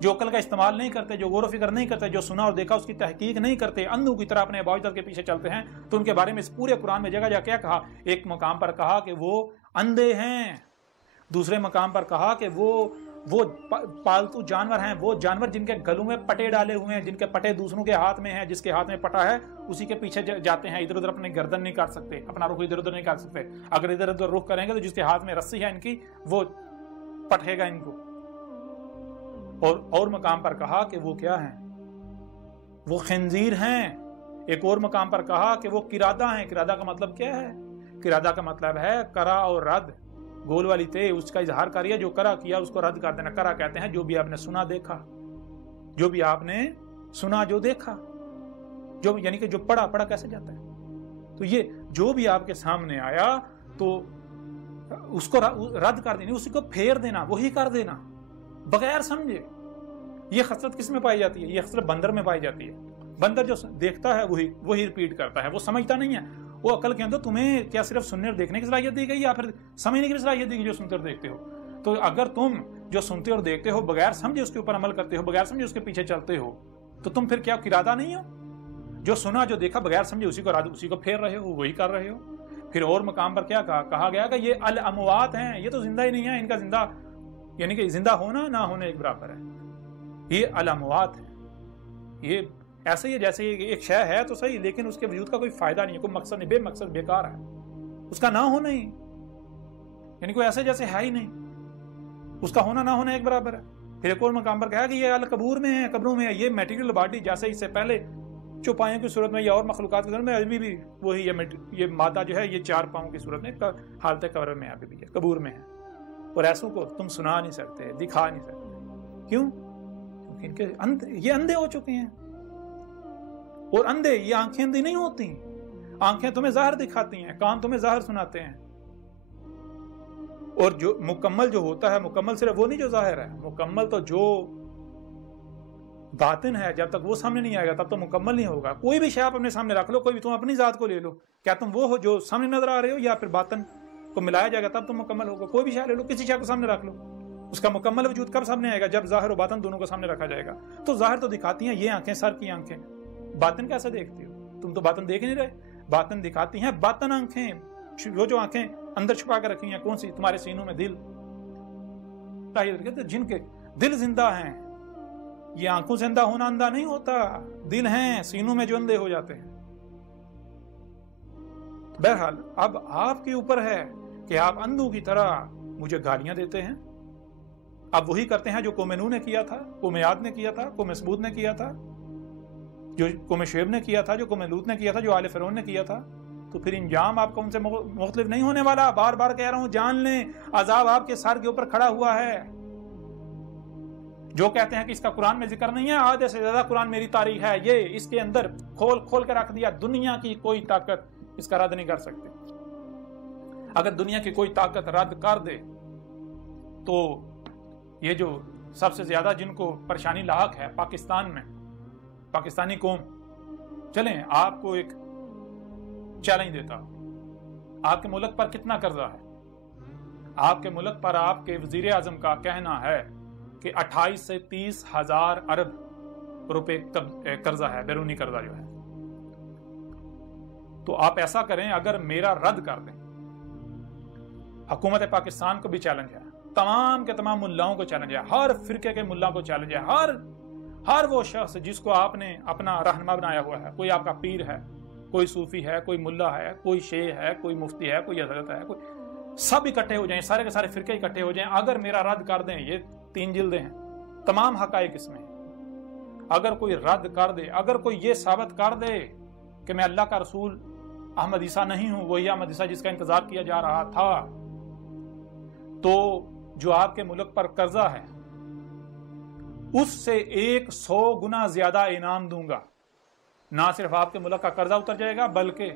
جو عقل کا استعمال نہیں کرتے، جو غور و فکر نہیں کرتے، جو سنا اور دیکھا اس کی تحقیق نہیں کرتے، اندھوں کی طرح اپنے اباؤ کے پیچھے چلتے ہیں۔ تو ان کے بارے میں اس پورے قرآن میں جگہ جگہ کیا کہا؟ ایک مقام پر کہا کہ وہ اندھے ہیں، دوسرے مقام پر کہا کہ وہ پالتو جانور ہیں، وہ جانور جن کے گلوں میں پٹے ڈالے ہوئے ہیں، جن کے پٹے دوسروں کے ہاتھ میں ہیں، جس کے ہاتھ میں پٹا ہے اسی کے پیچھے جاتے ہیں، ادھر ادھر اپنی گردن نہیں کاٹ سکتے، اپنا رخ ادھر ادھر نہیں کر سکتے۔ اگر ادھر ادھر رخ کریں گے تو جس کے ہاتھ میں رسی ہے ان کی وہ پٹے گا ان کو۔ اور مقام پر کہا کہ وہ کیا ہیں؟ وہ خنزیر ہیں۔ ایک اور مقام پر کہا کہ وہ قرادہ ہیں۔ قرادہ کا مطلب کیا ہے؟ قرادہ کا مطلب ہے کرا اور رد، گول والی تے اس کا اظہار کریے، جو کرا کیا اس کو رد کر دینا۔ کرا کہتے ہیں جو بھی آپ نے سنا دیکھا، جو بھی آپ نے سنا جو دیکھا، جو یعنی کہ جو پڑھا کیسے جاتا ہے؟ تو یہ جو بھی آپ کے سامنے آیا تو اس کو رد کر دینا، اسی کو پھیر دینا، وہی کر دینا بغیر سمجھے۔ یہ خصلت کس میں پائی جاتی ہے؟ یہ خصلت بندر میں پائی جاتی ہے۔ بندر جو دیکھتا ہے وہی ریپیٹ کرتا ہے، وہ سمجھتا نہیں ہے۔ وہ عقل کے اندر تمہیں کیا صرف سننے اور دیکھنے کی صلاحیت دی گئی یا پھر سمجھنے کی صلاحیت دی گئی جو سنتے اور دیکھتے ہو؟ تو اگر تم جو سنتے اور دیکھتے ہو بغیر سمجھے اس کے اوپر عمل کرتے ہو، بغیر سمجھے اس کے پیچھے چلتے ہو، تو تم پھر کیا قرادہ نہیں ہو؟ جو سنا جو دیکھا بغیر سمجھے اسی کو پھیر رہے ہو، وہی کر رہے ہو۔ پھر اور مقام پر کیا کہا گیا کہ یہ الاموات ہیں، یہ تو زندہ ہی نہیں ہے، ان کا زندہ یعنی کہ زندہ ہونا نہ ہونا ایک برابر ہے، یہ الاموات ہے، یہ ایسے ہی جیسے ایک شے ہے تو صحیح، لیکن اس کے وجود کا کوئی فائدہ نہیں ہے، کوئی مقصد نہیں، بے مقصد بیکار ہے، اس کا نہ ہونا ہی یعنی کوئی ایسے جیسے ہے ہی نہیں، اس کا ہونا نہ ہونا ایک برابر ہے۔ پھر ایک اور مقام پر کہا کہ یہ القبور میں ہے، قبروں میں ہے، یہ میٹیریل باڈی جیسے اس سے پہلے چوپایوں کی صورت میں یا اور مخلوقات کی صورت میں ابھی بھی وہی یہ مادہ جو ہے یہ 4 پاؤں کی صورت میں حالت قبر میں ابھی بھی ہے، قبور میں ہے، اور ایسوں کو تم سنا نہیں سکتے، دکھا نہیں سکتے، کیوں؟ کیونکہ ان کے یہ اندھے ہو چکے ہیں، اور اندھے یہ آنکھیں اندھی نہیں ہوتی، آنکھیں تمہیں ظاہر دکھاتی ہیں، کان تمہیں ظاہر سناتے ہیں، اور جو مکمل جو ہوتا ہے، مکمل صرف وہ نہیں جو ظاہر ہے، مکمل تو جو باطن ہے، جب تک وہ سامنے نہیں آئے گا تب تو مکمل نہیں ہوگا۔ کوئی بھی شے آپ اپنے سامنے رکھ لو، کوئی بھی، تم اپنی ذات کو لے لو، کیا تم وہ ہو جو سامنے نظر آ رہے ہو، یا پھر باطن کو ملایا جائے گا تب تم مکمل ہوگا؟ کوئی بھی شے لے لو، کسی شے کو سامنے رکھ لو، اس کا مکمل وجود کب سامنے آئے گا؟ جب ظاہر و باطن دونوں کو سامنے رکھا جائے گا۔ تو ظاہر تو دکھاتی ہیں یہ آنکھیں، سر کی آنکھیں، باطن کیسے دیکھتی ہو؟ تم تو باطن دیکھ نہیں رہے، باطن دکھاتی ہیں باطن آنکھیں، وہ جو آنکھیں اندر چھپا کر رکھی ہیں، کون سی؟ تمہارے سینوں میں دل، جن کے دل زندہ ہیں، یہ آنکھوں سے اندھا ہونا اندھا نہیں ہوتا، دل ہیں سینوں میں جو اندھے ہو جاتے ہیں۔ بہرحال اب آپ کے اوپر ہے کہ آپ اندھوں کی طرح مجھے گالیاں دیتے ہیں، اب وہی کرتے ہیں جو قوم نوح نے کیا تھا، قوم عاد نے کیا تھا، قوم ثمود نے کیا تھا، جو قوم شعیب نے کیا تھا، جو قوم لوط نے کیا تھا، جو آل فرعون نے کیا تھا۔ تو پھر انجام آپ کو ان سے مختلف نہیں ہونے والا، بار بار کہہ رہا ہوں، جان لیں عذاب آپ کے سر کے اوپر کھڑا ہوا ہے۔ جو کہتے ہیں کہ اس کا قرآن میں ذکر نہیں ہے، آدھے سے زیادہ قرآن میری تاریخ ہے، یہ اس کے اندر کھول کے رکھ دیا، دنیا کی کوئی طاقت اس کا رد نہیں کر سکتی۔ اگر دنیا کی کوئی طاقت رد کر دے تو یہ جو سب سے زیادہ جن کو پریشانی لاحق ہے پاکستان میں، پاکستانی قوم، چلیں آپ کو ایک چیلنج دیتا ہوں، آپ کے ملک پر کتنا قرضہ ہے؟ آپ کے ملک پر آپ کے وزیر اعظم کا کہنا ہے کہ 28 سے 30 ہزار ارب روپے قرضہ ہے، بیرونی قرضہ جو ہے۔ تو آپ ایسا کریں، اگر میرا رد کر دیں، حکومت پاکستان کو بھی چیلنج ہے، تمام کے تمام ملاؤں کو چیلنج ہے، ہر فرقے کے ملا کو چیلنج ہے، ہر وہ شخص جس کو آپ نے اپنا رہنما بنایا ہوا ہے، کوئی آپ کا پیر ہے، کوئی صوفی ہے، کوئی ملا ہے، کوئی شیخ ہے، کوئی مفتی ہے، کوئی حضرت ہے، سب اکٹھے ہو جائیں، سارے کے سارے فرقے اکٹھے ہو جائیں، اگر میرا رد کر دیں، یہ 3 جلدیں ہیں، تمام حقائق اس میں، اگر کوئی رد کر دے، اگر کوئی یہ ثابت کر دے کہ میں اللہ کا رسول احمد عیسیٰ نہیں ہوں، وہی احمد عیسیٰ جس کا انتظار کیا جا رہا تھا، تو جو آپ کے ملک پر قرضہ ہے اس سے 100 گنا زیادہ انعام دوں گا۔ نہ صرف آپ کے ملک کا قرضہ اتر جائے گا، بلکہ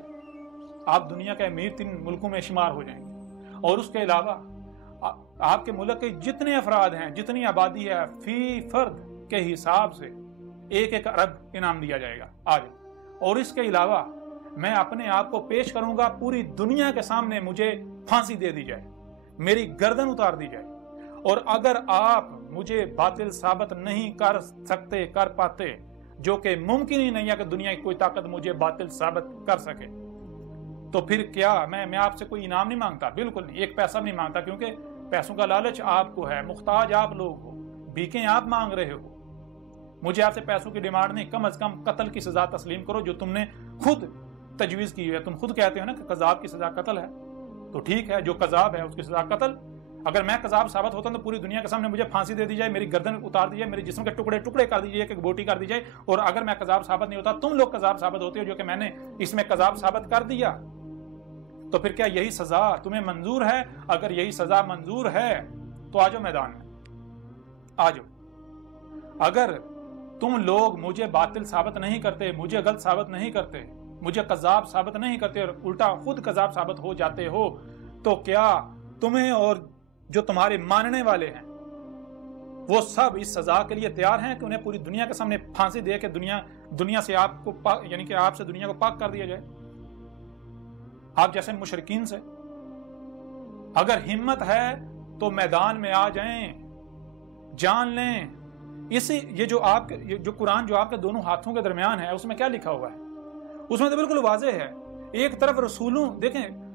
آپ دنیا کے امیر 3 ملکوں میں شمار ہو جائیں گے، اور اس کے علاوہ آپ کے ملک کے جتنے افراد ہیں، جتنی آبادی ہے، فی فرد کے حساب سے 1 ارب انعام دیا جائے گا آج۔ اور اس کے علاوہ میں اپنے آپ کو پیش کروں گا پوری دنیا کے سامنے، مجھے پھانسی دے دی جائے، میری گردن اتار دی جائے، اور اگر آپ مجھے باطل ثابت نہیں کر پاتے، جو کہ ممکن ہی نہیں ہے کہ دنیا کی کوئی طاقت مجھے باطل ثابت کر سکے، تو پھر کیا میں آپ سے کوئی انعام نہیں مانگتا، بالکل نہیں، 1 پیسہ نہیں مانگتا، کیونکہ پیسوں کا لالچ آپ کو ہے، محتاج آپ لوگ ہو، بھیکیں آپ مانگ رہے ہو، مجھے آپ سے پیسوں کی ڈیمانڈ نہیں، کم از کم قتل کی سزا تسلیم کرو جو تم نے خود تجویز کی ہے۔ تم خود کہتے ہو نا کہ قذاب کی سزا قتل ہے، تو ٹھیک ہے، جو قذاب ہے اس کی سزا قتل۔ اگر میں قذاب ثابت ہوتا ہوں تو پوری دنیا کے سامنے مجھے پھانسی دے دی جائے، میری گردن اتار دی جائے، میرے جسم کے ٹکڑے ٹکڑے کر دی جائے، ایک بوٹی کر دی جائے، اور اگر میں قذاب ثابت نہیں ہوتا، تم لوگ قذاب ثابت ہوتے ہو جو کہ میں نے اس میں قذاب ثابت کر دیا، تو پھر کیا یہی سزا تمہیں منظور ہے؟ اگر یہی سزا منظور ہے تو آ جاؤ میدان میں، آ جاؤ۔ اگر تم لوگ مجھے باطل ثابت نہیں کرتے، مجھے غلط ثابت نہیں کرتے، مجھے قذاب ثابت نہیں کرتے، اور الٹا خود قذاب ثابت ہو جاتے ہو، تو کیا تمہیں اور جو تمہارے ماننے والے ہیں وہ سب اس سزا کے لیے تیار ہیں کہ انہیں پوری دنیا کے سامنے پھانسی دے کے دنیا سے آپ کو یعنی کہ آپ سے دنیا کو پاک کر دیا جائے؟ آپ جیسے مشرکین سے اگر ہمت ہے تو میدان میں آ جائیں، جان لیں۔ یہ جو قرآن جو آپ کے دونوں ہاتھوں کے درمیان ہے، اس میں کیا لکھا ہوا ہے؟ اس میں تو بالکل واضح ہے، ایک طرف رسولوں، دیکھیں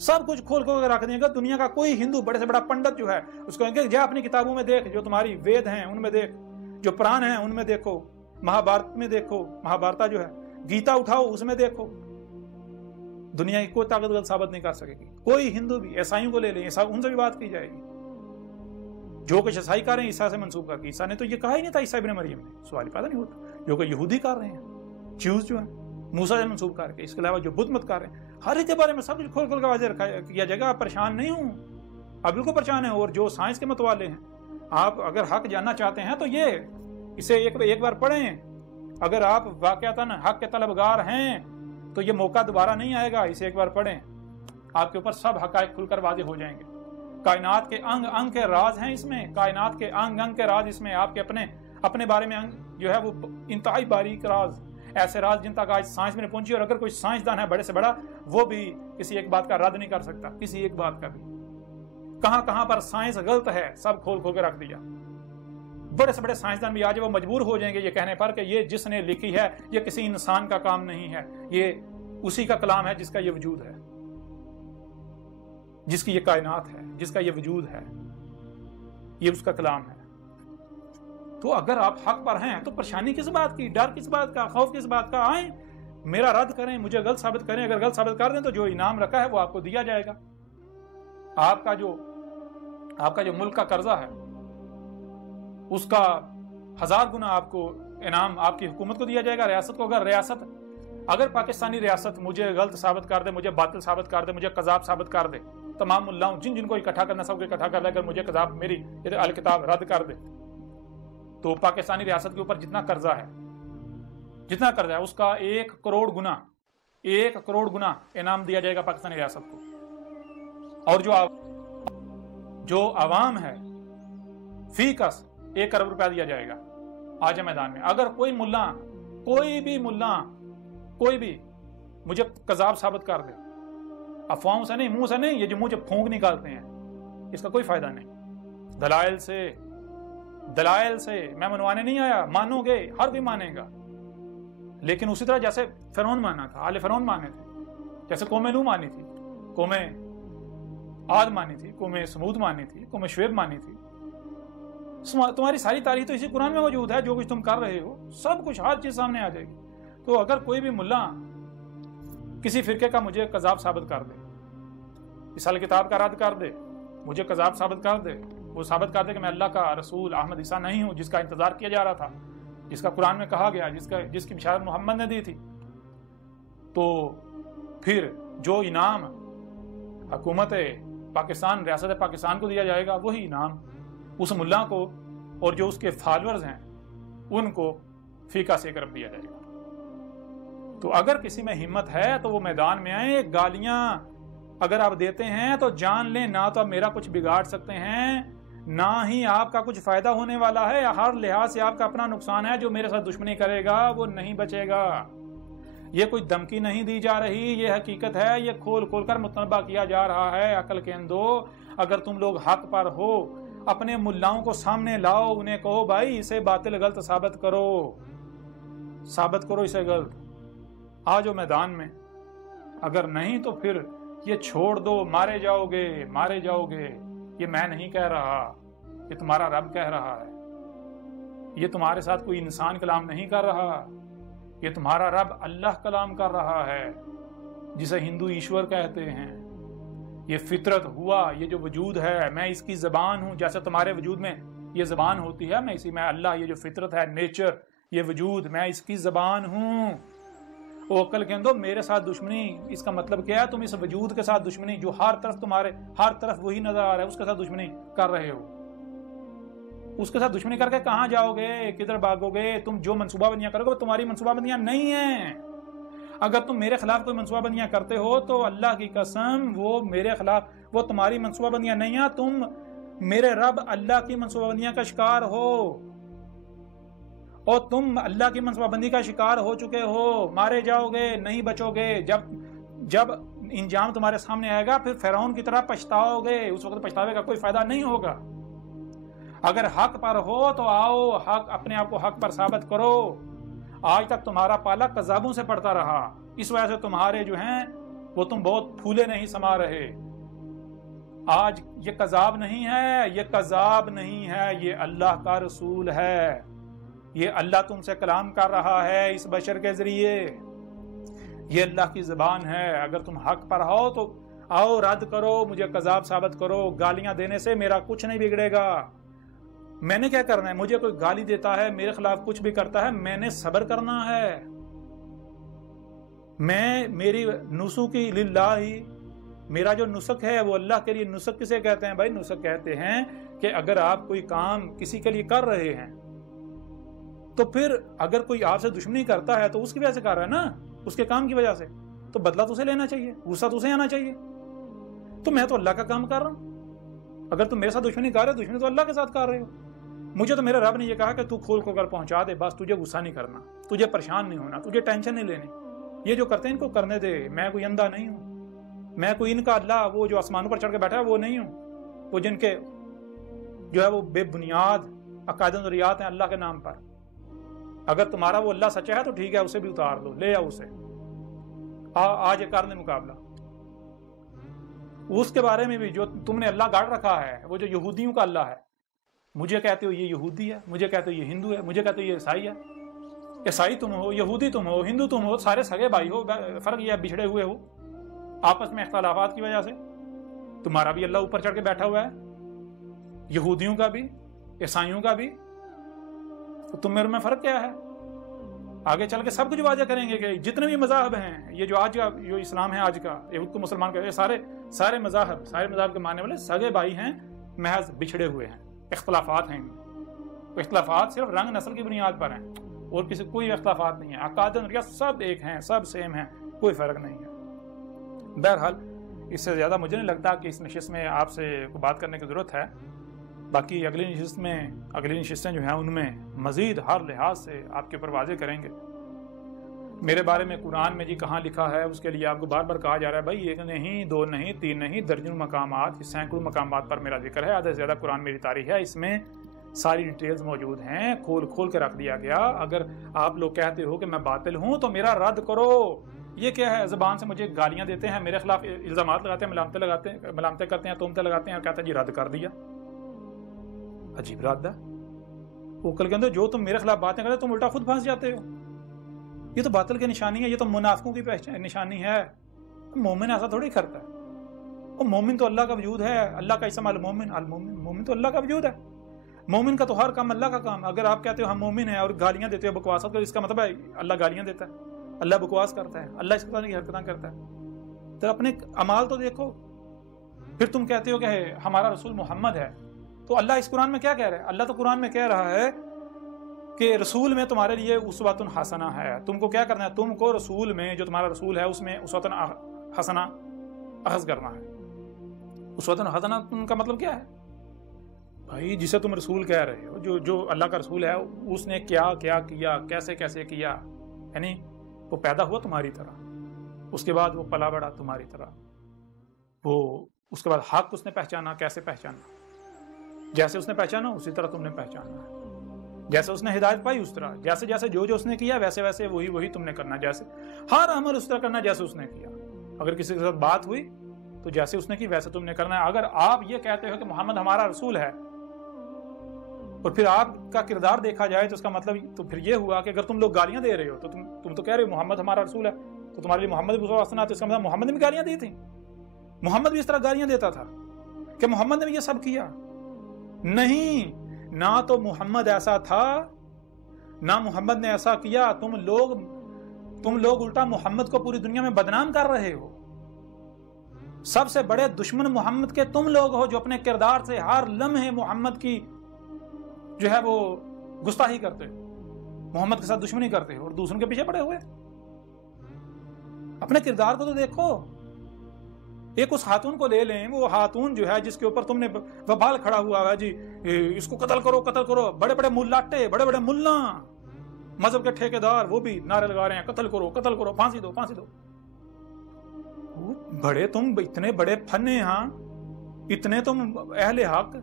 سب کچھ کھول کھول کے رکھ دیں گے. دنیا کا کوئی ہندو بڑے سے بڑا پنڈت جو ہے اس کو کہیں گے جا اپنی کتابوں میں دیکھ, جو تمہاری وید ہیں ان میں دیکھ, جو پران ہیں ان میں دیکھو, مہابھارت میں دیکھو, مہابھارتا جو ہے, گیتا اٹھاؤ اس میں دیکھو. دنیا کی کوئی طاقت غلط ثابت نہیں کر سکے گی. کوئی ہندو بھی, عیسائیوں کو لے لیں, ان سے بھی بات کی جائے گی. جو کچھ عیسائی کر رہے ہیں عیسیٰ سے منسوب کر کے, عیسیٰ نے تو یہ کہا ہی نہیں تھا عیسیٰ ابن مریم نے, سوال ہی پیدا نہیں ہوتا. جو کہ یہودی کر رہے ہیں, جیوز جو ہیں موسیٰ سے منسوب کر کے, اس کے علاوہ جو بدھ مت کر رہے ہیں, ہر ایک کے بارے میں سب کچھ کھول کھول کے واضح رکھا کیا جائے گا. آپ پریشان نہیں ہوں, آپ بالکل پریشان ہیں. اور جو سائنس کے متوالے ہیں, آپ اگر حق جاننا چاہتے ہیں تو یہ اسے ایک بار پڑھیں. اگر آپ واقعتاً حق کے طلبگار ہیں تو یہ موقع دوبارہ نہیں آئے گا. اسے ایک بار پڑھیں, آپ کے اوپر سب حقائق کھل کر واضح ہو جائیں گے. کائنات کے انگ انگ کے راز ہیں اس میں, کائنات کے انگ انگ کے راز اس میں. آپ کے اپنے بارے میں جو ہے وہ انتہائی باریک راز, ایسے راز جن تک آج سائنس میں نہیں پہنچی. اور اگر کوئی سائنسدان ہے بڑے سے بڑا, وہ بھی کسی ایک بات کا رد نہیں کر سکتا, کسی ایک بات کا بھی. کہاں کہاں پر سائنس غلط ہے سب کھول کھول کے رکھ دیا. بڑے سے بڑے سائنسدان بھی آج وہ مجبور ہو جائیں گے یہ کہنے پر کہ یہ جس نے لکھی ہے یہ کسی انسان کا کام نہیں ہے, یہ اسی کا کلام ہے جس کا یہ وجود ہے, جس کی یہ کائنات ہے, جس کا یہ وجود ہے, یہ اس کا کلام ہے. تو اگر آپ حق پر ہیں تو پریشانی کس بات کی, ڈر کس بات کا, خوف کس بات کا؟ آئیں میرا رد کریں, مجھے غلط ثابت کریں. اگر غلط ثابت کر دیں تو جو انعام رکھا ہے وہ آپ کو دیا جائے گا. آپ کا جو ملک کا قرضہ ہے اس کا 1000 گنا آپ کو انعام آپ کی حکومت کو دیا جائے گا, ریاست کو. اگر پاکستانی ریاست مجھے غلط ثابت کر دے, مجھے باطل ثابت کر دے, مجھے قذاب ثابت کر دے, تمام ملاؤں جن کو اکٹھا کرنا سب کو اکٹھا کر لے, اگر مجھے قذاب میری الکتاب رد کر دے تو پاکستانی ریاست کے اوپر جتنا قرضہ ہے اس کا 1 کروڑ گنا انعام دیا جائے گا پاکستانی ریاست کو. اور جو عوام ہے فی کس 1 ارب روپیہ دیا جائے گا آج میدان میں. اگر کوئی بھی مجھے قذاب ثابت کر دے, افواہوں سے نہیں, منہ سے نہیں, یہ جو منہ سے پھونک نکالتے ہیں اس کا کوئی فائدہ نہیں. دلائل سے میں منوانے نہیں آیا, مانو گے, ہر کوئی مانے گا. لیکن اسی طرح جیسے فرعون مانا تھا, آل فرعون مانے تھے, جیسے قوم نوح مانی تھی, قوم عاد مانی تھی, قوم سمود مانی تھی, قوم شعیب مانی تھی. تمہاری ساری تاریخ تو اسی قرآن میں موجود ہے. جو کچھ تم کر رہے ہو سب کچھ ہر چیز سامنے آ جائے گی. تو اگر کوئی بھی ملا کسی فرقے کا مجھے قذاب ثابت کر دے, اس کتاب کا رد کر دے, مجھے قذاب ثابت کر دے, وہ ثابت کر دے کہ میں اللہ کا رسول احمد عیسیٰ نہیں ہوں جس کا انتظار کیا جا رہا تھا, جس کا قرآن میں کہا گیا, جس کی بشارت محمد نے دی تھی, تو پھر جو انعام حکومت پاکستان, ریاست پاکستان کو دیا جائے گا, وہی انعام اس ملا کو اور جو اس کے فالورز ہیں ان کو فیکا سے کرب دیا جائے گا. تو اگر کسی میں ہمت ہے تو وہ میدان میں آئے. گالیاں اگر آپ دیتے ہیں تو جان لیں, نہ تو آپ میرا کچھ بگاڑ سکتے ہیں, نہ ہی آپ کا کچھ فائدہ ہونے والا ہے. ہر لحاظ سے آپ کا اپنا نقصان ہے. جو میرے ساتھ دشمنی کرے گا وہ نہیں بچے گا. یہ کوئی دھمکی نہیں دی جا رہی, یہ حقیقت ہے. یہ کھول کھول کر متنبہ کیا جا رہا ہے. عقل کے اندو, اگر تم لوگ حق پر ہو, اپنے ملاؤں کو سامنے لاؤ, انہیں کہو بھائی اسے باطل غلط ثابت کرو اسے غلط. آ جاؤ میدان میں. اگر نہیں تو پھر یہ چھوڑ دو, مارے جاؤ گے. یہ میں نہیں کہہ رہا, یہ تمہارا رب کہہ رہا ہے. یہ تمہارے ساتھ کوئی انسان کلام نہیں کر رہا, یہ تمہارا رب اللہ کلام کر رہا ہے, جسے ہندو ایشور کہتے ہیں. یہ فطرت ہوا, یہ جو وجود ہے, میں اس کی زبان ہوں. جیسے تمہارے وجود میں یہ زبان ہوتی ہے, میں اللہ, یہ جو فطرت ہے, نیچر, یہ وجود, میں اس کی زبان ہوں. او عقل کے اندو, میرے ساتھ دشمنی, اس کا مطلب کیا ہے؟ تم اس وجود کے ساتھ دشمنی, جو ہر طرف وہی نظر آ رہا ہے, اس کے ساتھ دشمنی کر رہے ہو. اس کے ساتھ دشمنی کر کے کہاں جاؤ گے, کدھر بھاگو گے؟ تم جو منصوبہ بندیاں کرو گے وہ تمہاری منصوبہ بندیاں نہیں ہیں. اگر تم میرے خلاف کوئی منصوبہ بندیاں کرتے ہو تو اللہ کی قسم وہ میرے خلاف, وہ تمہاری منصوبہ بندیاں نہیں ہیں. تم میرے رب اللہ کی منصوبہ بندیاں کا شکار ہو, اور تم اللہ کی منصوبہ بندی کا شکار ہو چکے ہو. مارے جاؤ گے, نہیں بچو گے. جب انجام تمہارے سامنے آئے گا پھر فرعون کی طرح پچھتاؤ گے. اس وقت پچھتاوے کا کوئی فائدہ نہیں ہوگا. اگر حق پر ہو تو آؤ, اپنے آپ کو حق پر ثابت کرو. آج تک تمہارا پالا قذابوں سے پڑتا رہا, اس وجہ سے تمہارے جو ہیں وہ تم بہت پھولے نہیں سما رہے. آج یہ کذاب نہیں ہے، یہ کذاب نہیں ہے، یہ اللہ کا رسول ہے. یہ اللہ تم سے کلام کر رہا ہے اس بشر کے ذریعے. یہ اللہ کی زبان ہے. اگر تم حق پر ہو تو آؤ رد کرو، مجھے کذاب ثابت کرو. گالیاں دینے سے میرا کچھ نہیں بگڑے گا. میں نے کیا کرنا ہے؟ مجھے کوئی گالی دیتا ہے، میرے خلاف کچھ بھی کرتا ہے، میں نے صبر کرنا ہے. میری نسخی للہ، میرا جو نسخ ہے وہ اللہ کے لیے. نسخ کسے کہتے ہیں بھائی؟ نسخ کہتے ہیں کہ اگر آپ کوئی کام کسی کے لیے کر رہے ہیں تو پھر اگر کوئی آپ سے دشمنی کرتا ہے تو اس کی وجہ سے کر رہا ہے نا، اس کے کام کی وجہ سے، تو بدلہ تو اسے لینا چاہیے، غصہ تو اسے آنا چاہیے. تو میں تو اللہ کا کام کر رہا ہوں. اگر تم میرے ساتھ دشمنی کر رہے ہو، دشمنی تو اللہ کے ساتھ کر رہے ہو. مجھے تو میرے رب نے یہ کہا کہ تو کھول کر پہنچا دے، بس تجھے غصہ نہیں کرنا، تجھے پریشان نہیں ہونا، تجھے ٹینشن نہیں لینی. یہ جو کرتے ہیں ان کو کرنے دے. میں کوئی اندھا نہیں ہوں، میں کوئی ان کا اللہ وہ جو آسمانوں پر چڑھ کے بیٹھا ہے وہ نہیں ہوں، وہ جن کے جو ہے وہ بے بنیاد عقائد و نظریات ہیں اللہ کے نام پر. اگر تمہارا وہ اللہ سچا ہے تو ٹھیک ہے، اسے بھی اتار دو، لے آؤ اسے، آج ایک کرنے مقابلہ. اس کے بارے میں بھی جو تم نے اللہ گاڑ رکھا ہے، وہ جو یہودیوں کا اللہ ہے، مجھے کہتے ہو یہ یہودی ہے، مجھے کہتے ہو یہ ہندو ہے، مجھے کہتے ہو یہ عیسائی ہے. عیسائی تم ہو، یہودی تم ہو، ہندو تم ہو، سارے سگے بھائی ہو. فرق یہ ہے بچھڑے ہوئے ہو آپس میں اختلافات کی وجہ سے. تمہارا بھی اللہ اوپر چڑھ کے بیٹھا ہوا ہے، یہودیوں کا بھی، عیسائیوں کا بھی. تو تم میرے میں فرق کیا ہے؟ آگے چل کے سب کچھ واضح کریں گے کہ جتنے بھی مذاہب ہیں، یہ جو آج کا جو اسلام ہے آج کا، یہود کو مسلمان کا، یہ سارے مذاہب کے ماننے والے سگے بھائی ہیں، محض بچھڑے ہوئے ہیں. اختلافات ہیں، اختلافات صرف رنگ نسل کی بنیاد پر ہیں، اور کوئی اختلافات نہیں ہے. عقائد و نظریات سب ایک ہیں، سب سیم ہیں، کوئی فرق نہیں ہے. بہرحال اس سے زیادہ مجھے نہیں لگتا کہ اس نشست میں آپ سے بات کرنے کی ضرورت ہے. باقی اگلی نشستیں جو ہیں ان میں مزید ہر لحاظ سے آپ کے اوپر واضح کریں گے. میرے بارے میں قرآن میں جی کہاں لکھا ہے، اس کے لیے آپ کو بار بار کہا جا رہا ہے بھائی ایک نہیں، دو نہیں، تین نہیں، درجنوں مقامات، سینکڑوں مقامات پر میرا ذکر ہے. آدھے سے زیادہ قرآن میری تاریخ ہے، اس میں ساری ڈیٹیلز موجود ہیں، کھول کے رکھ دیا گیا. اگر آپ لوگ کہتے ہو کہ میں باطل ہوں تو میرا رد کرو. یہ کیا ہے؟ زبان سے مجھے گالیاں دیتے ہیں، میرے خلاف الزامات لگاتے ہیں، ملامتیں کرتے ہیں، تہمتیں لگاتے ہیں، اور کہتے ہیں جی رد کر دیا. عجیب رد ہے. وہ کل کے اندر جو تم میرے خلاف باتیں کرتے تم الٹا خود پھنس جاتے ہو. یہ تو باطل کی نشانی ہے، یہ تو منافقوں کی نشانی ہے. مومن ایسا تھوڑی کرتا ہے. وہ مومن تو اللہ کا وجود ہے. اللہ کا اسم المومن، مومن تو اللہ کا وجود ہے. مومن کا تو ہر کام اللہ کا کام. اگر آپ کہتے ہو ہم مومن ہیں اور گالیاں دیتے ہو، بکواس کرتے ہو، اس کا مطلب ہے اللہ گالیاں دیتا ہے، اللہ بکواس کرتا ہے، اللہ اس طرح کی حرکتیں کرتا ہے. تو اپنے اعمال تو دیکھو. پھر تم کہتے ہو کہ ہمارا رسول محمد ہے، تو اللہ اس قرآن میں کیا کہہ رہا ہے؟ اللہ تو قرآن میں کہہ رہا ہے کہ رسول میں تمہارے لیے اسوۃ حسنہ ہے. تم کو کیا کرنا ہے؟ تم کو رسول میں، جو تمہارا رسول ہے اس میں اسوۃ حسنہ اخذ کرنا ہے. اسوۃ حسنہ کا مطلب کیا ہے بھائی؟ جسے تم رسول کہہ رہے ہو، جو اللہ کا رسول ہے، اس نے کیا کیا، کیسے کیا. یعنی وہ پیدا ہوا تمہاری طرح، اس کے بعد وہ پلا بڑا تمہاری طرح، وہ اس کے بعد حق اس نے پہچانا. کیسے پہچانا؟ جیسے اس نے پہچانا اسی طرح تم نے پہچانا ہے. جیسے اس نے ہدایت پائی اس طرح، جیسے جو اس نے کیا ویسے وہی تم نے کرنا. جیسے ہر عمل اس طرح کرنا جیسے اس نے کیا. اگر کسی کے ساتھ بات ہوئی تو جیسے اس نے کی ویسے تم نے کرنا ہے. اگر آپ یہ کہتے ہو کہ محمد ہمارا رسول ہے اور پھر آپ کا کردار دیکھا جائے تو اس کا مطلب تو پھر یہ ہوا کہ اگر تم لوگ گالیاں دے رہے ہو تو تم تو کہہ رہے ہو محمد ہمارا رسول ہے، تو تمہارے لیے محمد بھی واسطہ، تو اس کا مطلب محمد نے بھی گالیاں دی تھیں. محمد بھی اس طرح گالیاں دیتا تھا کہ محمد نے بھی یہ سب کیا؟ نہیں، نہ تو محمد ایسا تھا، نہ محمد نے ایسا کیا. تم لوگ الٹا محمد کو پوری دنیا میں بدنام کر رہے ہو. سب سے بڑے دشمن محمد کے تم لوگ ہو، جو اپنے کردار سے ہر لمحے محمد کی جو ہے وہ گستاخی کرتے ہو، محمد کے ساتھ دشمنی کرتے ہو اور دوسروں کے پیچھے پڑے ہوئے. اپنے کردار کو تو دیکھو. ایک اس خاتون کو لے لیں، وہ خاتون جو ہے جس کے اوپر تم نے وبال کھڑا ہوا ہے جی اس کو قتل کرو. بڑے بڑے ملاٹے، بڑے بڑے ملا، مذہب کے ٹھیکیدار، وہ بھی نعرے لگا رہے ہیں قتل کرو، پھانسی دو. بڑے تم اتنے بڑے فنے، ہاں اتنے تم اہل حق،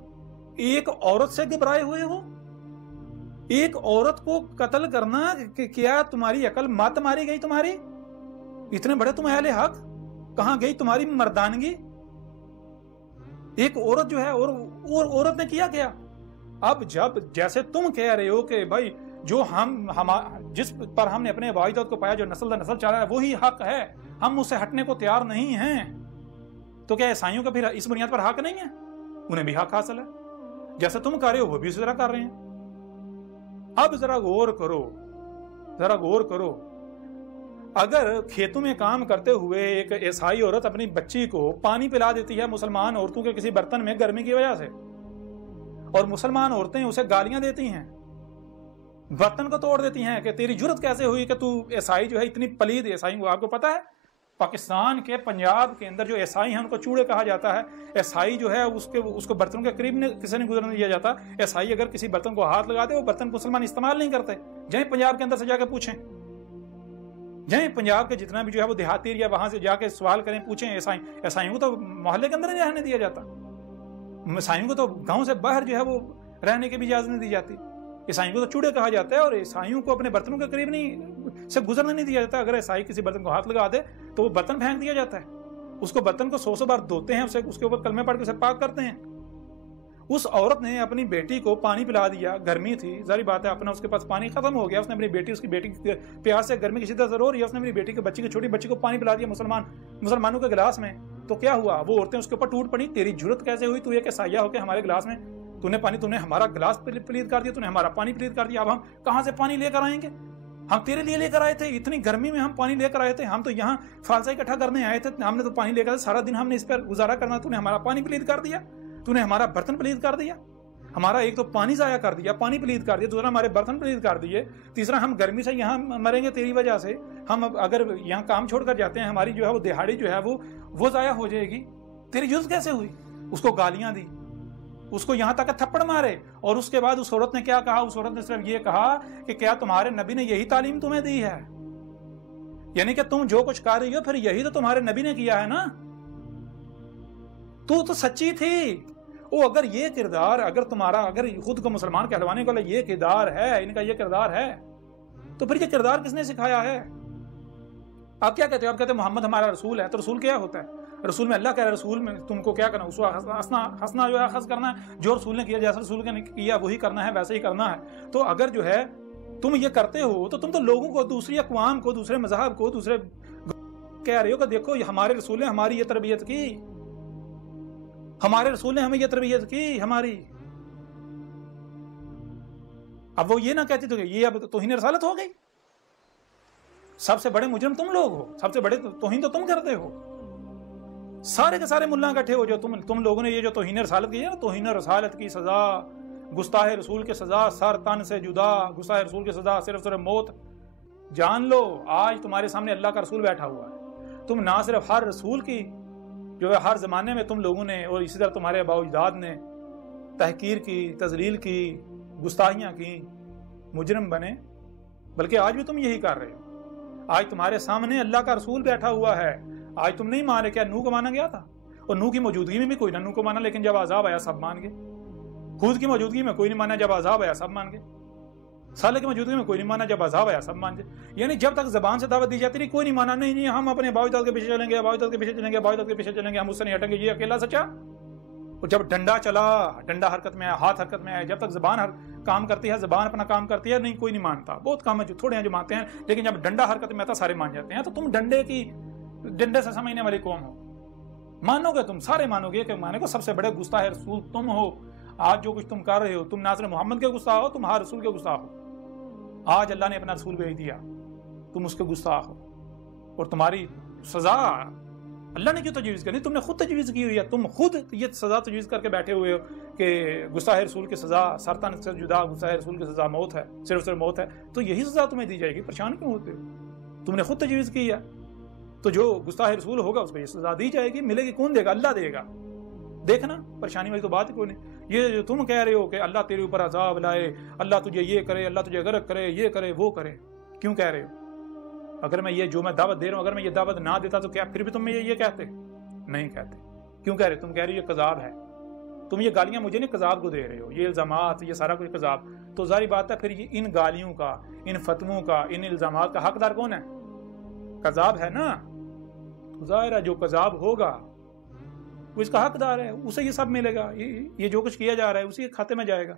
ایک عورت سے گھبرائے ہوئے ہو. ایک عورت کو قتل کرنا، کیا تمہاری عقل مات ماری گئی تمہاری؟ اتنے بڑے تم اہل حق. کہاں گئی تمہاری مردانگی؟ ایک عورت جو ہے اور عورت نے کیا کیا؟ اب جب جیسے تم کہہ رہے ہو کہ بھائی جو جس پر ہم نے اپنے واحدات کو پایا، جو نسل در نسل چلا ہے وہی حق ہے، ہم اس سے ہٹنے کو تیار نہیں ہیں، تو کیا عیسائیوں کا پھر اس بنیاد پر حق نہیں ہے؟ انہیں بھی حق حاصل ہے، جیسے تم کر رہے ہو وہ بھی اسی طرح کر رہے ہیں۔ اب ذرا غور کرو، اگر کھیتوں میں کام کرتے ہوئے ایک عیسائی عورت اپنی بچی کو پانی پلا دیتی ہے مسلمان عورتوں کے کسی برتن میں گرمی کی وجہ سے، اور مسلمان عورتیں اسے گالیاں دیتی ہیں، برتن کو توڑ دیتی ہیں کہ تیری جرت کیسے ہوئی کہ تو عیسائی جو ہے اتنی پلید عیسائی کو، آپ کو پتا ہے پاکستان کے پنجاب کے اندر جو عیسائی ہیں ان کو چوڑے کہا جاتا ہے۔ عیسائی جو ہے اس کو برتنوں کے قریب کسی نے گزرنے دیا جاتا۔ عیسائی اگر کسی برتن کو ہاتھ لگا دے وہ برتن کو مسلمان استعمال نہیں کرتے۔ جائیں پنجاب کے اندر سے جا کے پوچھیں، جائیں پنجاب کے جتنا بھی جو ہے وہ دیہاتی ایریا وہاں سے جا کے سوال کریں، پوچھیں عیسائیوں کو تو محلے کے اندر نہیں رہنے دیا جاتا، عیسائیوں کو تو گاؤں سے باہر جو ہے وہ رہنے کی بھی اجازت نہیں دی جاتی، عیسائیوں کو تو چوڑے کہا جاتا ہے، اور عیسائیوں کو اپنے برتنوں کے قریب نہیں سے گزرنے نہیں دیا جاتا۔ اگر عیسائی کسی برتن کو ہاتھ لگا دے تو وہ برتن پھینک دیا جاتا ہے، اس کو برتن کو 100 بار دھوتے ہیں، اس کے اوپر کلمے پڑھ کے اسے پاک کرتے ہیں۔ اس عورت نے اپنی بیٹی کو پانی پلا دیا، گرمی تھی، ظاہر بات ہے اپنا اس کے پاس پانی ختم ہو گیا، اس نے اپنی بیٹی، اس کی بیٹی پیاس سے گرمی کی شدت ضرور ہے، اس نے اپنی بیٹی کے بچی کی چھوٹی بچی کو پانی پلا دیا مسلمانوں کے گلاس میں، تو کیا ہوا؟ وہ عورتیں اس کے اوپر ٹوٹ پڑی، تیری جرت کیسے ہوئی، تو ایک عیسائیہ ہو کے ہمارے گلاس میں تو نے ہمارا گلاس پلید کر دیا، تو نے ہمارا پانی پلید کر دیا، اب ہم کہاں سے پانی لے کر آئیں گے؟ ہم تیرے لیے لے کر آئے تھے، اتنی گرمی میں ہم پانی لے کر آئے تھے، ہم تو یہاں فالسا اکٹھا کرنے آئے تھے، ہم نے تو پانی لے کر سارا دن ہم نے اس پر گزارا کرنا، تو نے ہمارا پانی پلید کر دیا، تو نے ہمارا برتن پلید کر دیا، ہمارا ایک تو پانی ضائع کر دیا، پانی پلید کر دیا، دوسرا ہمارے برتن پلید کر دیے، تیسرا ہم گرمی سے یہاں مریں گے تیری وجہ سے، ہم اگر یہاں کام چھوڑ کر جاتے ہیں ہماری جو ہے وہ دہاڑی جو ہے وہ ضائع ہو جائے گی، تیری جرت کیسے ہوئی؟ اس کو گالیاں دی، اس کو یہاں تک تھپڑ مارے، اور اس کے بعد اس عورت نے کیا کہا؟ اس عورت نے صرف یہ کہا کہ کیا تمہارے نبی نے یہی تعلیم تمہیں دی ہے؟ یعنی کہ تم جو کچھ کر رہی ہو پھر یہی تو تمہارے نبی نے کیا ہے نا؟ تو سچی تھی وہ، اگر یہ کردار اگر خود کو مسلمان کہلوانے کو یہ کردار ہے، ان کا یہ کردار ہے، تو پھر یہ کردار کس نے سکھایا ہے؟ آپ کیا کہتے ہو؟ آپ کہتے ہیں محمد ہمارا رسول ہے، تو رسول کیا ہوتا ہے؟ رسول میں اللہ کہہ رہا ہے رسول میں تم کو کیا کرنا، اس کو ہنسنا جو ہے اخذ کرنا ہے، جو رسول نے کیا جیسا رسول نے کیا وہی کرنا ہے، ویسے ہی کرنا ہے۔ تو اگر جو ہے تم یہ کرتے ہو تو تم تو لوگوں کو، دوسری اقوام کو، دوسرے مذہب کو، دوسرے کہہ رہے ہو کہ دیکھو ہمارے رسول نے ہماری یہ تربیت کی، ہمارے رسول نے ہمیں یہ تربیت کی ہماری۔ اب وہ یہ نہ کہتی تو یہ اب توہین رسالت ہو گئی، سب سے بڑے مجرم تم لوگ ہو، سب سے بڑے توہین تو تم کرتے ہو، سارے کے سارے ملا اکٹھے ہو جو تم لوگوں نے یہ جو توہین رسالت کی ہے نا، توہین رسالت کی سزا، گستاخ رسول کی سزا سر تن سے جدا، گستاخ رسول کی سزا صرف موت۔ جان لو آج تمہارے سامنے اللہ کا رسول بیٹھا ہوا ہے، تم نہ صرف ہر رسول کی جو ہے ہر زمانے میں تم لوگوں نے اور اسی طرح تمہارے آباء و اجداد نے تحقیر کی، تذلیل کی، گستاخیاں کی، مجرم بنے، بلکہ آج بھی تم یہی کر رہے ہو۔ آج تمہارے سامنے اللہ کا رسول بیٹھا ہوا ہے، آج تم نہیں مان رہے۔ کیا نوح کو مانا گیا تھا؟ اور نوح کی موجودگی میں بھی کوئی نہ نوح کو مانا، لیکن جب عذاب آیا سب مان گئے۔ ہود کی موجودگی میں کوئی نہیں مانا، جب عذاب آیا سب مان گئے۔ صالح کی موجودگی میں کوئی نہیں مانا، جب عذاب آیا سب مان گئے۔ یعنی جب تک زبان سے دعوت دی جاتی رہی کوئی نہیں مانا، نہیں ہم اپنے آباء و اجداد کے پیچھے چلیں گے، آباء و اجداد کے پیچھے چلیں گے، آباء و اجداد کے پیچھے چلیں گے، ہم اس سے نہیں ہٹیں گے، یہ اکیلا سچا۔ اور جب ڈنڈا چلا، ڈنڈا حرکت میں آیا، ہاتھ حرکت میں آیا، جب تک زبان کام کرتی ہے، زبان اپنا کام کرتی ہے، نہیں کوئی نہیں مانتا۔ بہت کام ہے جو تھوڑے ہیں جو مانتے ہیں، لیکن جب ڈنڈا حرکت میں آتا سارے مان جاتے ہیں۔ تو تم ڈنڈے سے سمجھنے والی قوم ہو، مانو گے، تم سارے مانو گے کہ مانے کو سب سے بڑے گستاخ رسول تم ہو۔ آج جو کچھ تم کر رہے ہو، تم نہ صرف محمد کے گستاخ ہو، تم ہر رسول کے گستاخ ہو۔ آج اللہ نے اپنا رسول بھیج دیا، تم اس کے گستاخ ہو، اور تمہاری سزا اللہ نے کیوں تجویز کرنی؟ تم نے خود تجویز کی ہوئی ہے، تم خود یہ سزا تجویز کر کے بیٹھے ہوئے ہو کہ گستاخ رسول کی سزا سرطان سے جدا، گستاخ رسول کی سزا موت ہے، صرف موت ہے، تو یہی سزا تمہیں دی جائے گی، پریشان کیوں ہوتے ہو؟ تم نے خود تجویز کی ہے، تو جو گستاخ رسول ہوگا اس کو یہ سزا دی جائے گی، ملے گی، کون دے گا؟ اللہ دے گا۔ دیکھنا پریشانی والی تو بات ہی کوئی نہیں۔ یہ جو تم کہہ رہے ہو کہ اللہ تیرے اوپر عذاب لائے، اللہ تجھے یہ کرے، اللہ تجھے غرق کرے، یہ کرے وہ کرے، کیوں کہہ رہے ہو؟ اگر میں یہ جو میں دعوت دے رہا ہوں اگر میں یہ دعوت نہ دیتا تو کیا پھر بھی تم یہ کہتے؟ نہیں کہتے۔ کیوں کہہ رہے؟ تم کہہ رہے ہو یہ کذاب ہے، تم یہ گالیاں مجھے نہیں کذاب کو دے رہے ہو، یہ الزامات، یہ سارا کچھ کذاب۔ تو ظاہر بات ہے پھر یہ ان گالیوں کا، ان فتووں کا، ان الزامات کا حقدار کون ہے؟ کذاب ہے نا۔ تو ظاہر ہے جو کذاب ہوگا وہ اس کا حقدار ہے، اسے یہ سب ملے گا، یہ جو کچھ کیا جا رہا ہے اسی کے کھاتے میں جائے گا۔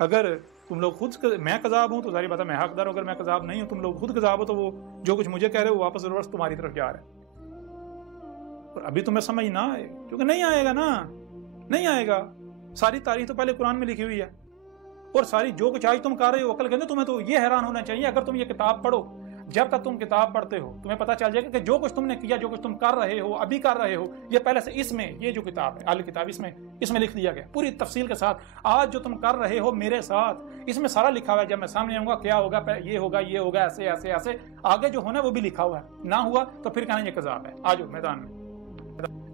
اگر تم لوگ خود میں کذاب ہوں تو ظاہر بات ہے میں حقدار ہوں، اگر میں کذاب نہیں ہوں، تم لوگ خود کذاب ہو تو وہ جو کچھ مجھے کہہ رہے ہو واپس ریورس تمہاری طرف جا رہا ہے۔ اور ابھی تمہیں سمجھ نہ آئے کیونکہ نہیں آئے گا نا، نہیں آئے گا۔ ساری تاریخ تو پہلے قرآن میں لکھی ہوئی ہے، اور ساری جو کچھ آج تم کر رہے ہو عقل کے اندر، تمہیں تو یہ حیران ہونا چاہیے اگر تم یہ کتاب پڑھو۔ جب تک تم کتاب پڑھتے ہو تمہیں پتہ چل جائے گا کہ جو کچھ تم نے کیا، جو کچھ تم کر رہے ہو، ابھی کر رہے ہو، یہ پہلے سے اس میں، یہ جو کتاب ہے اہل کتاب، اس میں لکھ دیا گیا پوری تفصیل کے ساتھ۔ آج جو تم کر رہے ہو میرے ساتھ، اس میں سارا لکھا ہوا ہے۔ جب میں سامنے آؤں گا کیا ہوگا، یہ ہوگا، یہ ہوگا، ایسے ایسے ایسے، آگے جو ہونا ہے وہ بھی لکھا ہوا ہے۔ نہ ہوا تو پھر کہنا یہ کذاب ہے۔ آجو میدان میں۔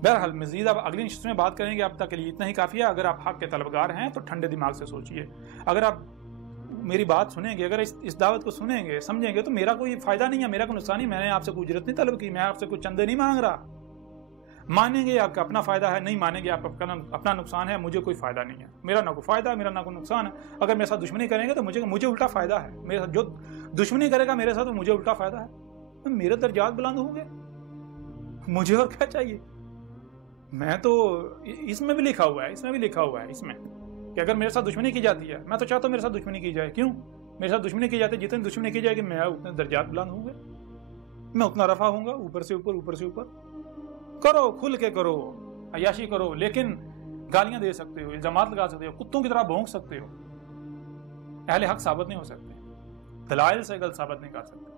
بہرحال مزید اب اگلی نشست میں بات کریں گے، اب تک کے لیے اتنا ہی کافی ہے۔ اگر آپ حق کے طلبگار ہیں تو ٹھنڈے دماغ سے سوچئے۔ اگر آپ میری بات سنیں گے، اگر اس دعوت کو سنیں گے، سمجھیں گے، تو میرا کوئی فائدہ نہیں ہے، میرا کوئی نقصان نہیں، میں نے آپ سے کوئی اجرت نہیں طلب کی، میں آپ سے کوئی چندے نہیں مانگ رہا۔ مانیں گے آپ کا اپنا فائدہ ہے، نہیں مانیں گے آپ کا اپنا نقصان ہے، مجھے کوئی فائدہ نہیں ہے، میرا نہ کوئی فائدہ ہے، میرا نہ کوئی نقصان ہے۔ اگر میرے ساتھ دشمنی کریں گے تو مجھے الٹا فائدہ ہے، میرے ساتھ جو دشمنی کرے گا میرے ساتھ تو مجھے الٹا فائدہ ہے، میرے درجات بلند ہوں گے، مجھے اور کیا چاہیے۔ میں تو اس میں بھی لکھا ہوا ہے اس میں کہ اگر میرے ساتھ دشمنی کی جاتی ہے، میں تو چاہتا ہوں میرے ساتھ دشمنی کی جائے۔ کیوں میرے ساتھ دشمنی کی جاتی ہے؟ جتنی دشمنی کی جائے گی میں اتنے درجات بلند ہوں گے، میں اتنا رفع ہوں گا، اوپر سے اوپر۔ کرو، کھل کے کرو، عیاشی کرو، لیکن گالیاں دے سکتے ہو، الزامات لگا سکتے ہو، کتوں کی طرح بھونک سکتے ہو، اہل حق ثابت نہیں ہو سکتے، دلائل سے غلط ثابت نہیں کر سکتے،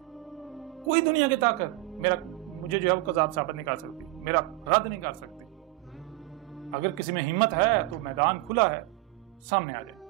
کوئی دنیا کی طاقت مجھے جو ہے وہ کذاب ثابت نہیں کر سکتی، میرا رد نہیں کر سکتی۔ اگر کسی میں ہمت ہے تو میدان کھلا ہے، سامنے آ جائے۔